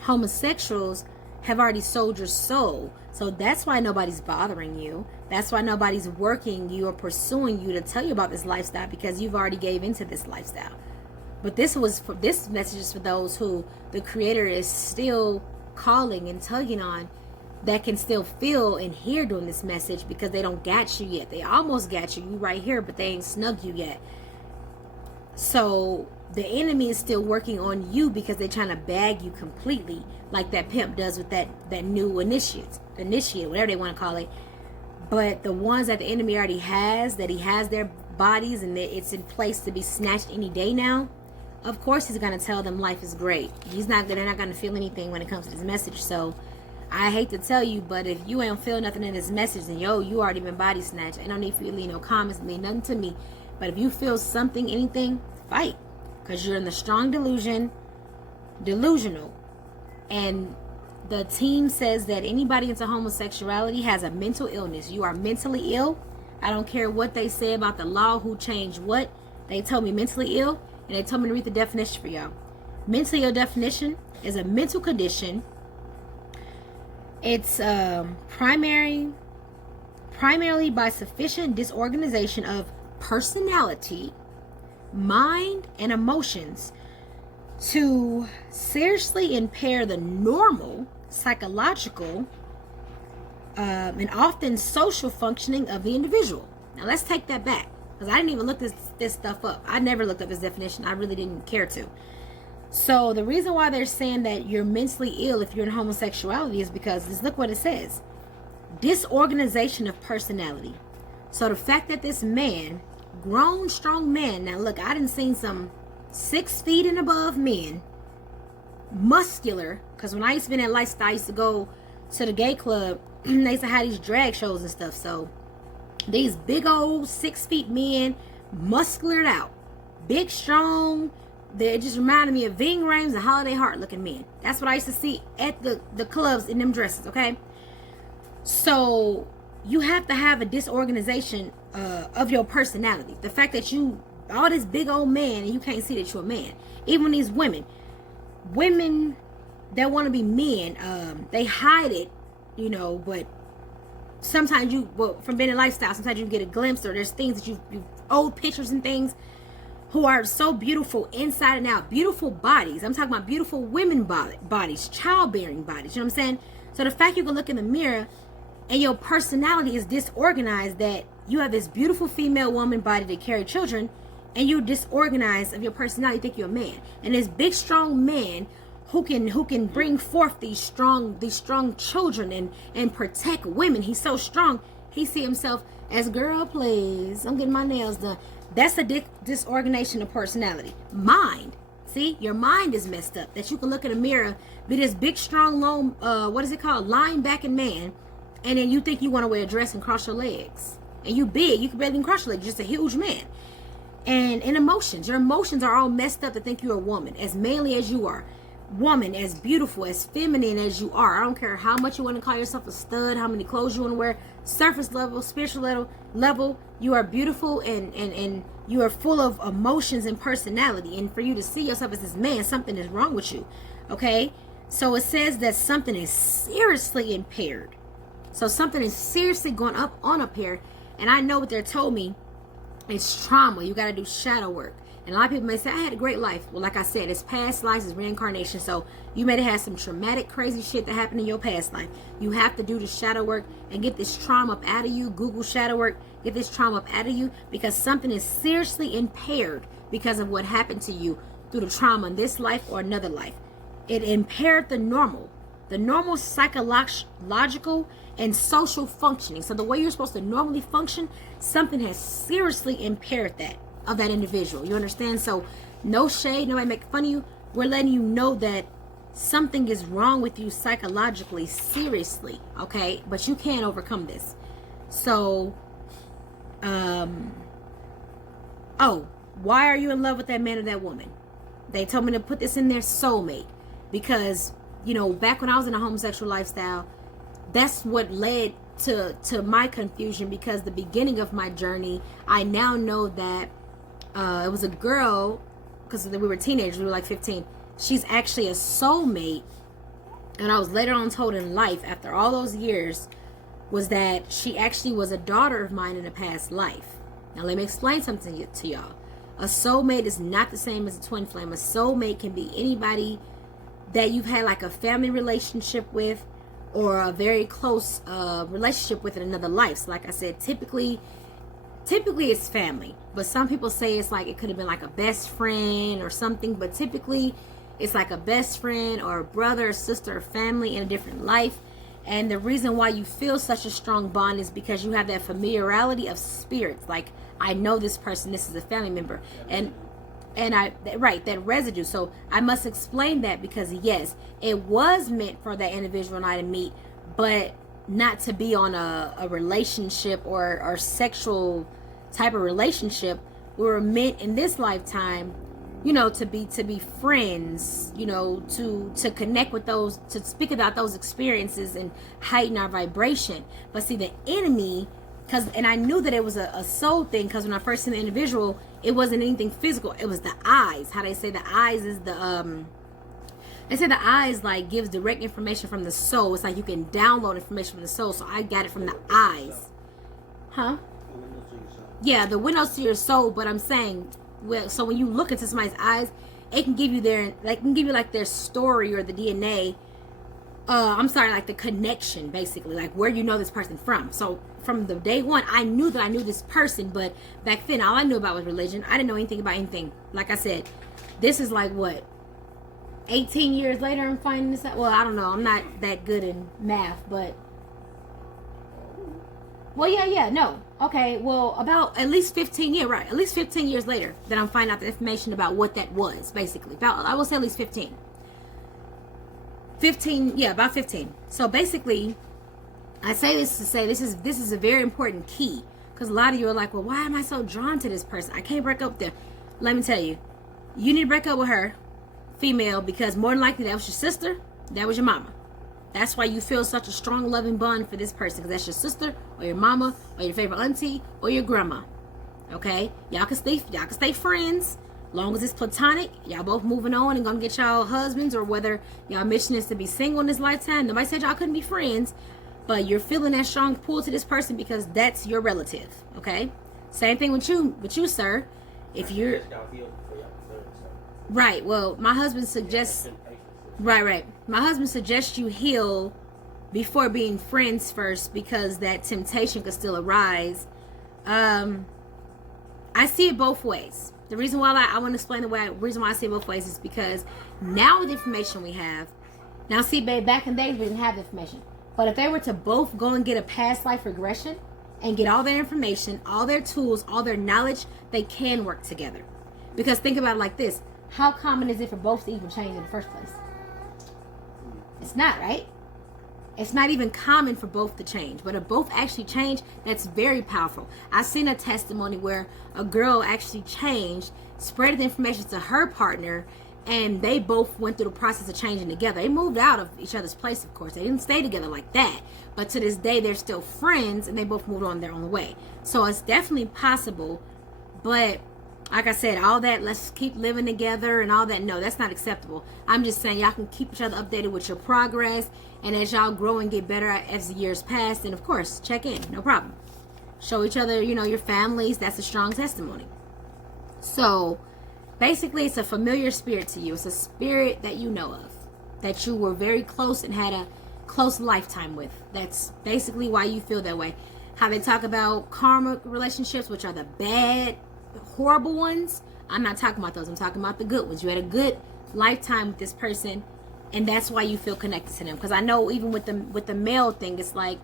homosexuals have already sold your soul. So that's why nobody's bothering you. That's why nobody's working you or pursuing you to tell you about this lifestyle, because you've already gave into this lifestyle. But this message is for those who the Creator is still calling and tugging on, that can still feel and hear during this message, because they don't got you yet. They almost got you. You right here, but they ain't snug you yet. So the enemy is still working on you because they're trying to bag you completely, like that pimp does with that new initiate, whatever they want to call it. But the ones that the enemy already has, that he has their bodies and that it's in place to be snatched any day now, of course he's going to tell them life is great. They're not going to feel anything when it comes to this message. So I hate to tell you, but if you ain't feel nothing in this message, then you already been body snatched. Ain't no need for you to leave no comments, mean nothing to me. But if you feel something, anything, fight. Because you're in the strong delusional. And the team says that anybody into homosexuality has a mental illness. You are mentally ill. I don't care what they say about the law, who changed what. They told me mentally ill, and they told me to read the definition for y'all. Mentally ill definition is a mental condition. It's primarily by sufficient disorganization of personality, mind, and emotions to seriously impair the normal psychological and often social functioning of the individual. Now let's take that back, because I didn't even look this stuff up. I never looked up this definition. I really didn't care to. So the reason why they're saying that you're mentally ill if you're in homosexuality is because, just look what it says. Disorganization of personality. So the fact that this man, grown, strong man, now look, I done seen some 6 feet and above men, muscular, because when I used to be in that lifestyle, I used to go to the gay club, they used to have these drag shows and stuff. So these big old 6 feet men, musculared out, big, strong, they just reminded me of Ving Rhames and Holiday Heart looking men. That's what I used to see at the clubs in them dresses, okay? So you have to have a disorganization of your personality. The fact that you, all this big old man, and you can't see that you're a man. Even these women that want to be men, they hide it, you know, but sometimes from being in lifestyle, sometimes you get a glimpse, or there's things that you old pictures and things, who are so beautiful inside and out, beautiful bodies. I'm talking about beautiful women bodies, childbearing bodies, you know what I'm saying? So the fact you can look in the mirror and your personality is disorganized, that you have this beautiful female woman body to carry children, and you're disorganized of your personality, you think you're a man. And this big strong man who can bring forth these strong children and protect women. He's so strong, he see himself as, girl, please, I'm getting my nails done. That's a disorganization of personality. Mind. See, your mind is messed up. That you can look in a mirror, be this big, strong, long, what is it called? Linebacking man. And then you think you want to wear a dress and cross your legs. And you big, you can barely even cross your legs. You're just a huge man. And emotions. Your emotions are all messed up to think you're a woman. As manly as you are. Woman, as beautiful, as feminine as you are. I don't care how much you want to call yourself a stud, how many clothes you want to wear, surface level, spiritual level, you are beautiful and you are full of emotions and personality. And for you to see yourself as this man, something is wrong with you. Okay? So it says that something is seriously impaired. So something is seriously going up unimpaired. And I know what they're told me. It's trauma. You got to do shadow work. And a lot of people may say, I had a great life. Well, like I said, it's past lives, it's reincarnation. So you may have had some traumatic, crazy shit that happened in your past life. You have to do the shadow work and get this trauma up out of you. Google shadow work. Get this trauma up out of you, because something is seriously impaired because of what happened to you through the trauma in this life or another life. It impaired the normal psychological and social functioning. So the way you're supposed to normally function, something has seriously impaired that of that individual. You understand? So no shade, nobody make fun of you. We're letting you know that something is wrong with you psychologically, seriously, okay? But you can't overcome this. So why are you in love with that man or that woman? They told me to put this in there, soulmate, because, you know, back when I was in a homosexual lifestyle, that's what led to my confusion, because the beginning of my journey, I now know that it was a girl, because we were teenagers, we were like 15. She's actually a soulmate, and I was later on told in life, after all those years, was that she actually was a daughter of mine in a past life. Now let me explain something to y'all. A soulmate is not the same as a twin flame. A soulmate can be anybody that you've had like a family relationship with, or a very close relationship with in another life. So like I said, typically it's family, but some people say it's like it could have been like a best friend or something, but typically it's like a best friend or a brother or sister or family in a different life. And the reason why you feel such a strong bond is because you have that familiarity of spirits. Like, I know this person, this is a family member, and that residue. So I must explain that, because yes, it was meant for that individual and I to meet, but not to be on a relationship or sexual type of relationship. We were meant in this lifetime you know, to be friends, you know, to connect with those, to speak about those experiences and heighten our vibration. But see, the enemy, and I knew that it was a soul thing, because when I first seen the individual, it wasn't anything physical. It was the eyes. How they say the eyes is the they say the eyes like gives direct information from the soul. It's like you can download information from the soul. So I got it from the eyes. Huh? Yeah, the windows to your soul. But I'm saying, well, so when you look into somebody's eyes, it can give you like their story or the DNA. Like the connection, basically, like where you know this person from. So from the day one, I knew that I knew this person, but back then all I knew about was religion. I didn't know anything about anything. Like I said, this is like what, 18 years later I'm finding this out. Well, I don't know, I'm not that good in math, but well, okay, well, about at least 15 years, right, at least 15 years later that I'm finding out the information about what that was, basically. About, I will say at least 15. About 15. So basically, I say this to say this is a very important key, because a lot of you are like, well, why am I so drawn to this person? I can't break up with them. Let me tell you, you need to break up with her, female, because more than likely that was your sister, that was your mama. That's why you feel such a strong loving bond for this person, because that's your sister or your mama or your favorite auntie or your grandma. Okay, y'all can stay friends. Long as it's platonic, y'all both moving on and gonna get y'all husbands, or whether y'all mission is to be single in this lifetime. Nobody said y'all couldn't be friends, but you're feeling that strong pull to this person because that's your relative. Okay, same thing with you, sir. If you're right, well, my husband suggests right. My husband suggests you heal before being friends first, because that temptation could still arise. I see it both ways. The reason why I want to explain the reason why I see it both ways is because now with the information we have, now see, babe, back in the days we didn't have the information. But if they were to both go and get a past life regression and get all their information, all their tools, all their knowledge, they can work together. Because think about it like this: how common is it for both to even change in the first place? It's not, right? It's not even common for both to change. But if both actually change, that's very powerful. I've seen a testimony where a girl actually changed, spread the information to her partner, and they both went through the process of changing together. They moved out of each other's place, of course. They didn't stay together like that. But to this day, they're still friends, and they both moved on their own way. So it's definitely possible. But like I said, all that, let's keep living together and all that, no, that's not acceptable. I'm just saying y'all can keep each other updated with your progress. And as y'all grow and get better as the years pass, and of course, check in, no problem. Show each other, you know, your families. That's a strong testimony. So basically, it's a familiar spirit to you. It's a spirit that you know of, that you were very close and had a close lifetime with. That's basically why you feel that way. How they talk about karma relationships, which are the bad, horrible ones. I'm not talking about those. I'm talking about the good ones. You had a good lifetime with this person, and that's why you feel connected to them. Because I know even with the male thing, it's like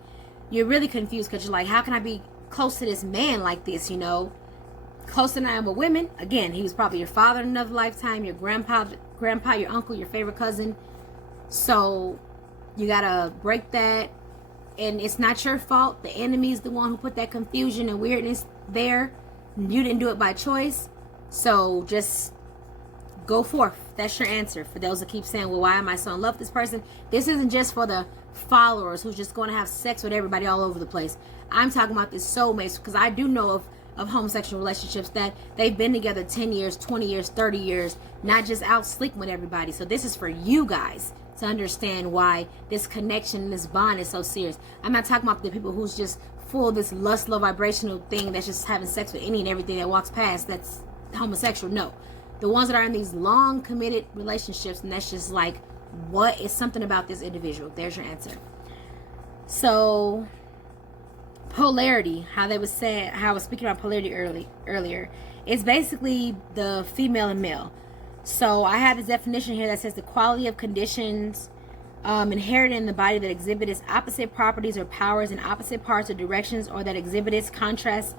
you're really confused, because you're like, how can I be close to this man like this, you know? Closer than I am with women. Again, he was probably your father in another lifetime, your grandpa, your uncle, your favorite cousin. So you gotta break that. And it's not your fault. The enemy is the one who put that confusion and weirdness there. You didn't do it by choice. So just go forth. That's your answer. For those that keep saying, well, why am I so in love with this person? This isn't just for the followers who's just going to have sex with everybody all over the place. I'm talking about this soulmates, because I do know of homosexual relationships that they've been together 10 years, 20 years, 30 years, not just out sleeping with everybody. So this is for you guys to understand why this connection and this bond is so serious. I'm not talking about the people who's just full of this lust, love, vibrational thing that's just having sex with any and everything that walks past that's homosexual. No. The ones that are in these long committed relationships, and that's just like, what is something about this individual? There's your answer. So polarity, how they would say, how I was speaking about polarity earlier, is basically the female and male. So I have this definition here that says the quality of conditions inherent in the body that exhibit its opposite properties or powers in opposite parts or directions, or that exhibit its contrast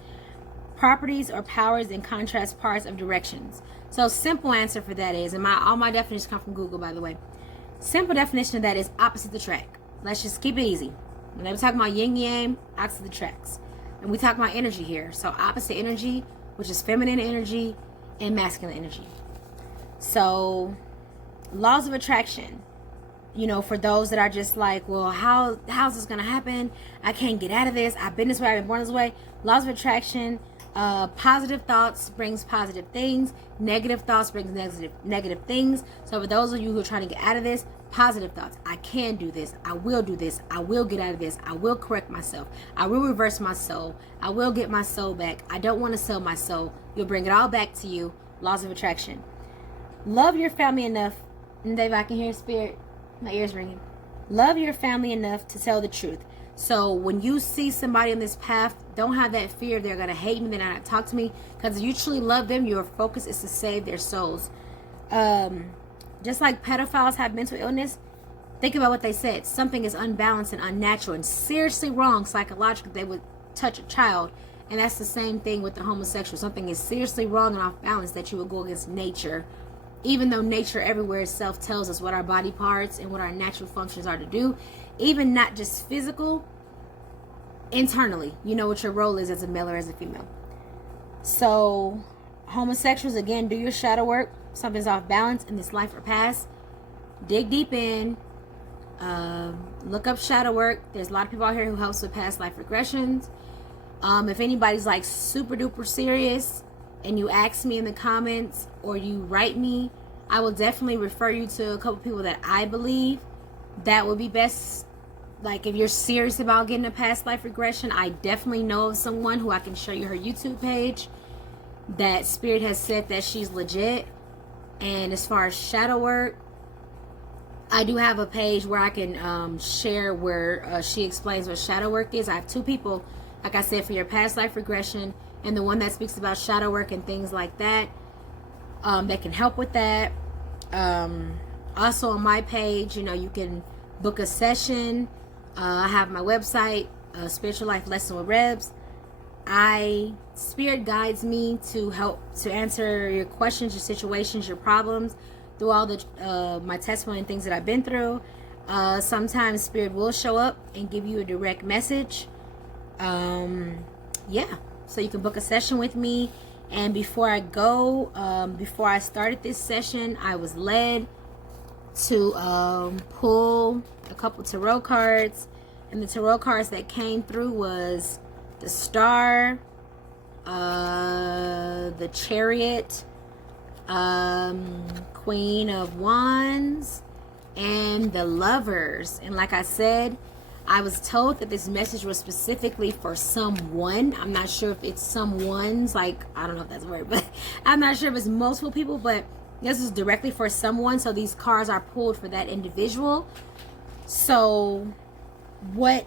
properties or powers in contrast parts of directions. So simple answer for that is, and all my definitions come from Google, by the way. Simple definition of that is opposite attract. Let's just keep it easy. When they were talking about yin yang, opposite attracts. And we talk about energy here. So opposite energy, which is feminine energy and masculine energy. So, laws of attraction. You know, for those that are just like, well, how's this gonna happen? I can't get out of this. I've been this way. I've been born this way. Laws of attraction. Positive thoughts brings positive things. Negative thoughts brings negative things. So for those of you who are trying to get out of this, positive thoughts. I can do this. I will do this. I will get out of this. I will correct myself. I will reverse my soul. I will get my soul back. I don't want to sell my soul. You'll bring it all back to you. Laws of attraction. Love your family enough. And Dave, I can hear spirit. My ears ringing. Love your family enough to tell the truth. So when you see somebody on this path, don't have that fear they're going to hate me, they're not going to talk to me. Because if you truly love them, your focus is to save their souls. Just like pedophiles have mental illness, think about what they said. Something is unbalanced and unnatural and seriously wrong psychologically. They would touch a child. And that's the same thing with the homosexual. Something is seriously wrong and off balance that you would go against nature. Even though nature everywhere itself tells us what our body parts and what our natural functions are to do, even not just physical, internally, you know what your role is as a male or as a female. So, homosexuals, again, do your shadow work. Something's off balance in this life or past. Dig deep in. Look up shadow work. There's a lot of people out here who helps with past life regressions. If anybody's like super duper serious, and you ask me in the comments or you write me, I will definitely refer you to a couple people that I believe that would be best. Like if you're serious about getting a past life regression, I definitely know of someone who I can show you her YouTube page that Spirit has said that she's legit. And as far as shadow work, I do have a page where I can share where she explains what shadow work is. I have two people, like I said, for your past life regression, and the one that speaks about shadow work and things like that, that can help with that. Also on my page, you know, you can book a session. I have my website, Spiritual Life Lesson with Rebs. Spirit guides me to help to answer your questions, your situations, your problems through all the my testimony and things that I've been through. Sometimes Spirit will show up and give you a direct message. Yeah. So you can book a session with me. And before I go, before I started this session, I was led to pull a couple tarot cards. And the tarot cards that came through was the Star, the Chariot, Queen of Wands, and the Lovers. And like I said, I was told that this message was specifically for someone. I'm not sure if it's someone's, like, I don't know if that's a word, but I'm not sure if it's multiple people, but this is directly for someone. So these cards are pulled for that individual. So what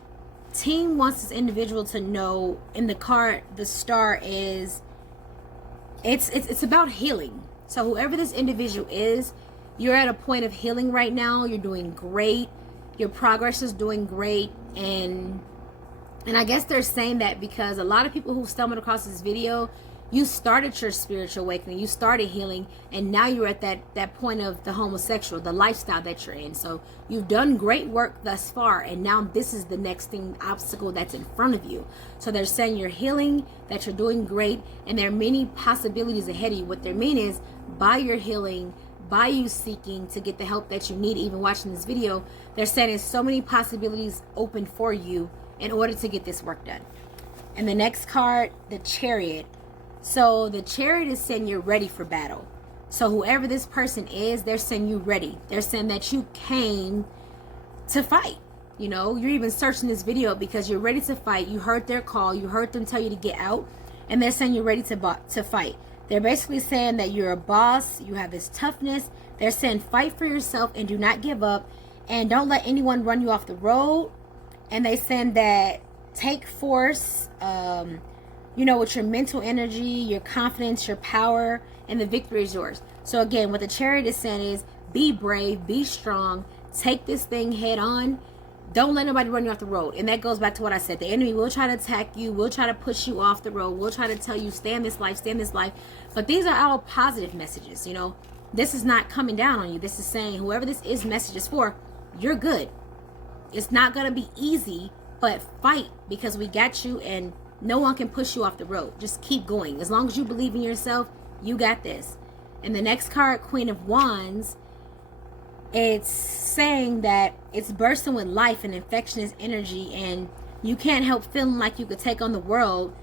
team wants this individual to know in the card, the Star, is it's about healing. So whoever this individual is, you're at a point of healing right now. You're doing great. Your progress is doing great. And I guess they're saying that because a lot of people who stumbled across this video, you started your spiritual awakening, you started healing, and now you're at that point of the homosexual, the lifestyle that you're in. So you've done great work thus far, and now this is the next thing, obstacle that's in front of you. So they're saying you're healing, that you're doing great, and there are many possibilities ahead of you. What they mean is, by your healing, by you seeking to get the help that you need, even watching this video, they're saying there's so many possibilities open for you in order to get this work done. And the next card, the Chariot. So the Chariot is saying you're ready for battle. So whoever this person is, they're saying you ready. They're saying that you came to fight. You know, you're even searching this video because you're ready to fight. You heard their call. You heard them tell you to get out. And they're saying you're ready to fight. They're basically saying that you're a boss. You have this toughness. They're saying fight for yourself and do not give up. And don't let anyone run you off the road. And they saying that take force, you know, with your mental energy, your confidence, your power, and the victory is yours. So again, what the Chariot is saying is be brave, be strong, take this thing head on. Don't let nobody run you off the road. And that goes back to what I said. The enemy will try to attack you, will try to push you off the road, will try to tell you stay in this life, stay in this life. But these are all positive messages, you know. This is not coming down on you. This is saying whoever this is message is for, you're good. It's not going to be easy, but fight because we got you and no one can push you off the road. Just keep going. As long as you believe in yourself, you got this. And the next card, Queen of Wands, it's saying that it's bursting with life and infectious energy, and you can't help feeling like you could take on the world.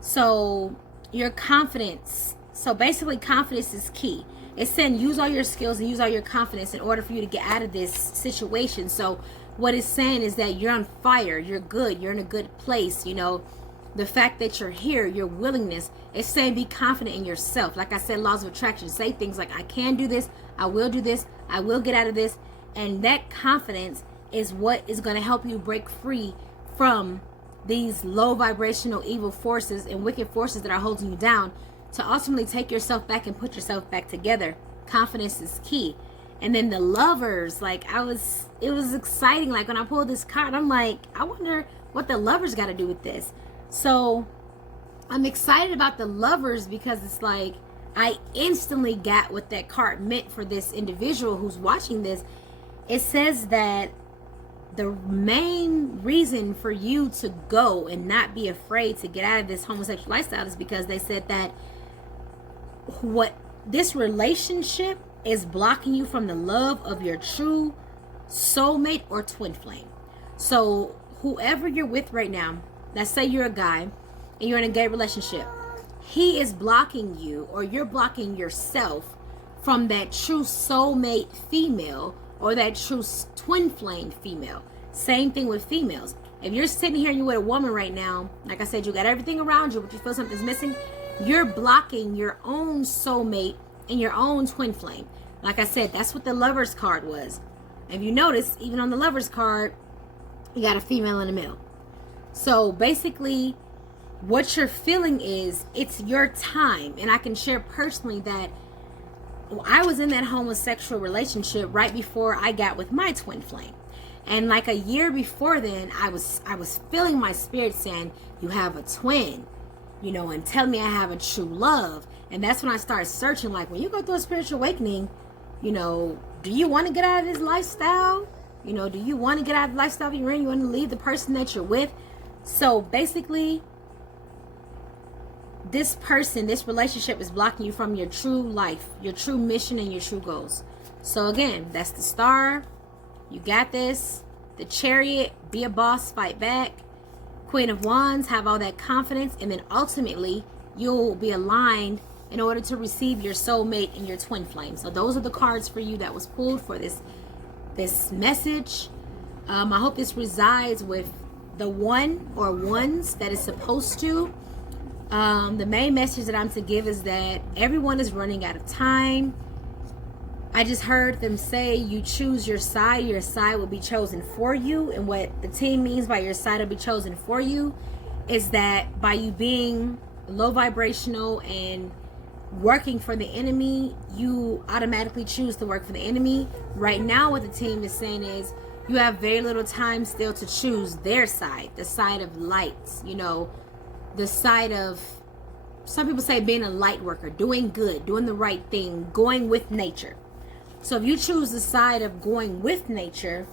So your confidence, so basically confidence is key. It's saying use all your skills and use all your confidence in order for you to get out of this situation. So what it's saying is that you're on fire, you're good, you're in a good place. You know, the fact that you're here, your willingness, it's saying be confident in yourself. Like I said, laws of attraction, say things like, I can do this, I will do this, I will get out of this. And that confidence is what is going to help you break free from these low vibrational evil forces and wicked forces that are holding you down, to ultimately take yourself back and put yourself back together. Confidence is key. And then the Lovers, like it was exciting. Like when I pulled this card, I'm like, I wonder what the Lovers got to do with this. So I'm excited about the Lovers because it's like I instantly got what that card meant for this individual who's watching this. It says that the main reason for you to go and not be afraid to get out of this homosexual lifestyle is because they said that what this relationship is blocking you from the love of your true soulmate or twin flame. So whoever you're with right now, let's say you're a guy and you're in a gay relationship, he is blocking you, or you're blocking yourself from that true soulmate female or that true twin flame female. Same thing with females. If you're sitting here and you're with a woman right now, like I said, you got everything around you, but you feel something's missing, you're blocking your own soulmate and your own twin flame. Like I said, that's what the Lovers card was. If you notice, even on the Lovers card, you got a female and a male. So basically, what you're feeling is, it's your time. And I can share personally that I was in that homosexual relationship right before I got with my twin flame. And like a year before then, I was feeling my spirit saying, you have a twin, you know, and tell me I have a true love. And that's when I started searching, like, when you go through a spiritual awakening, you know, do you want to get out of this lifestyle? You know, do you want to get out of the lifestyle you're in? You want to leave the person that you're with? So basically, this person, this relationship is blocking you from your true life, your true mission, and your true goals. So again, that's the Star. You got this. The Chariot, be a boss, fight back. Queen of Wands, have all that confidence. And then ultimately, you'll be aligned in order to receive your soulmate and your twin flame. So those are the cards for you that was pulled for this message. I hope this resides with the one or ones that is supposed to. The main message that I'm to give is that everyone is running out of time. I just heard them say you choose your side will be chosen for you. And what the team means by your side will be chosen for you is that by you being low vibrational and working for the enemy, you automatically choose to work for the enemy. Right now what the team is saying is you have very little time still to choose their side, the side of light, you know, the side of, some people say being a light worker, doing good, doing the right thing, going with nature. So if you choose the side of going with nature,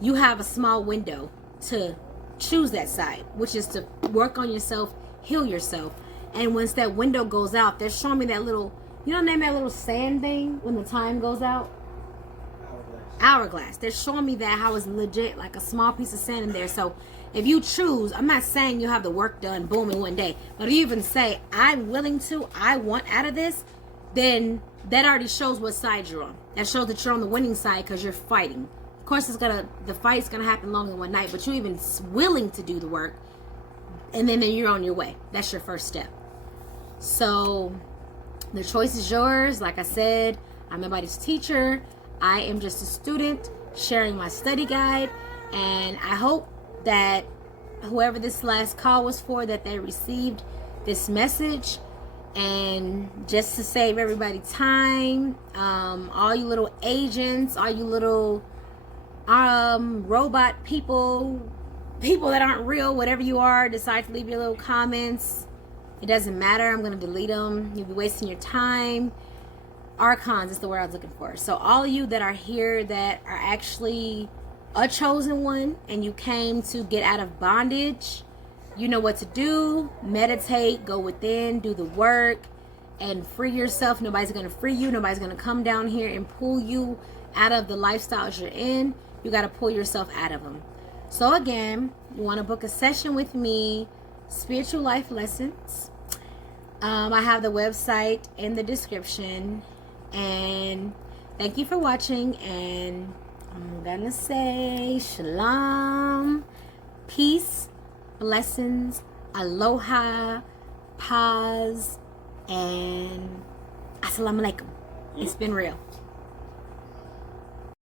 you have a small window to choose that side, which is to work on yourself, heal yourself. And once that window goes out, they're showing me that little, you know, name that little sand thing when the time goes out? Hourglass. They're showing me that, how it's legit like a small piece of sand in there. So if you choose, I'm not saying you have the work done boom in one day, but if you even say I'm willing to, I want out of this, then that already shows what side you're on. That shows that you're on the winning side because you're fighting. Of course, the fight's gonna happen long in one night, but you're even willing to do the work, and then you're on your way. That's your first step. So the choice is yours. Like I said, I'm nobody's teacher. I am just a student sharing my study guide, and I hope that whoever this last call was for, that they received this message. And just to save everybody time, all you little agents, all you little robot people that aren't real, whatever you are, decide to leave your little comments. It doesn't matter. I'm going to delete them. You'll be wasting your time. Archons is the word I was looking for. So all of you that are here that are actually a chosen one and you came to get out of bondage, you know what to do. Meditate, go within, do the work, and free yourself. Nobody's going to free you. Nobody's going to come down here and pull you out of the lifestyles you're in. You got to pull yourself out of them. So again, you want to book a session with me, Spiritual Life Lessons. I have the website in the description. And thank you for watching. And I'm going to say shalom, peace, blessings, aloha, paz, and assalamu alaikum. It's been real.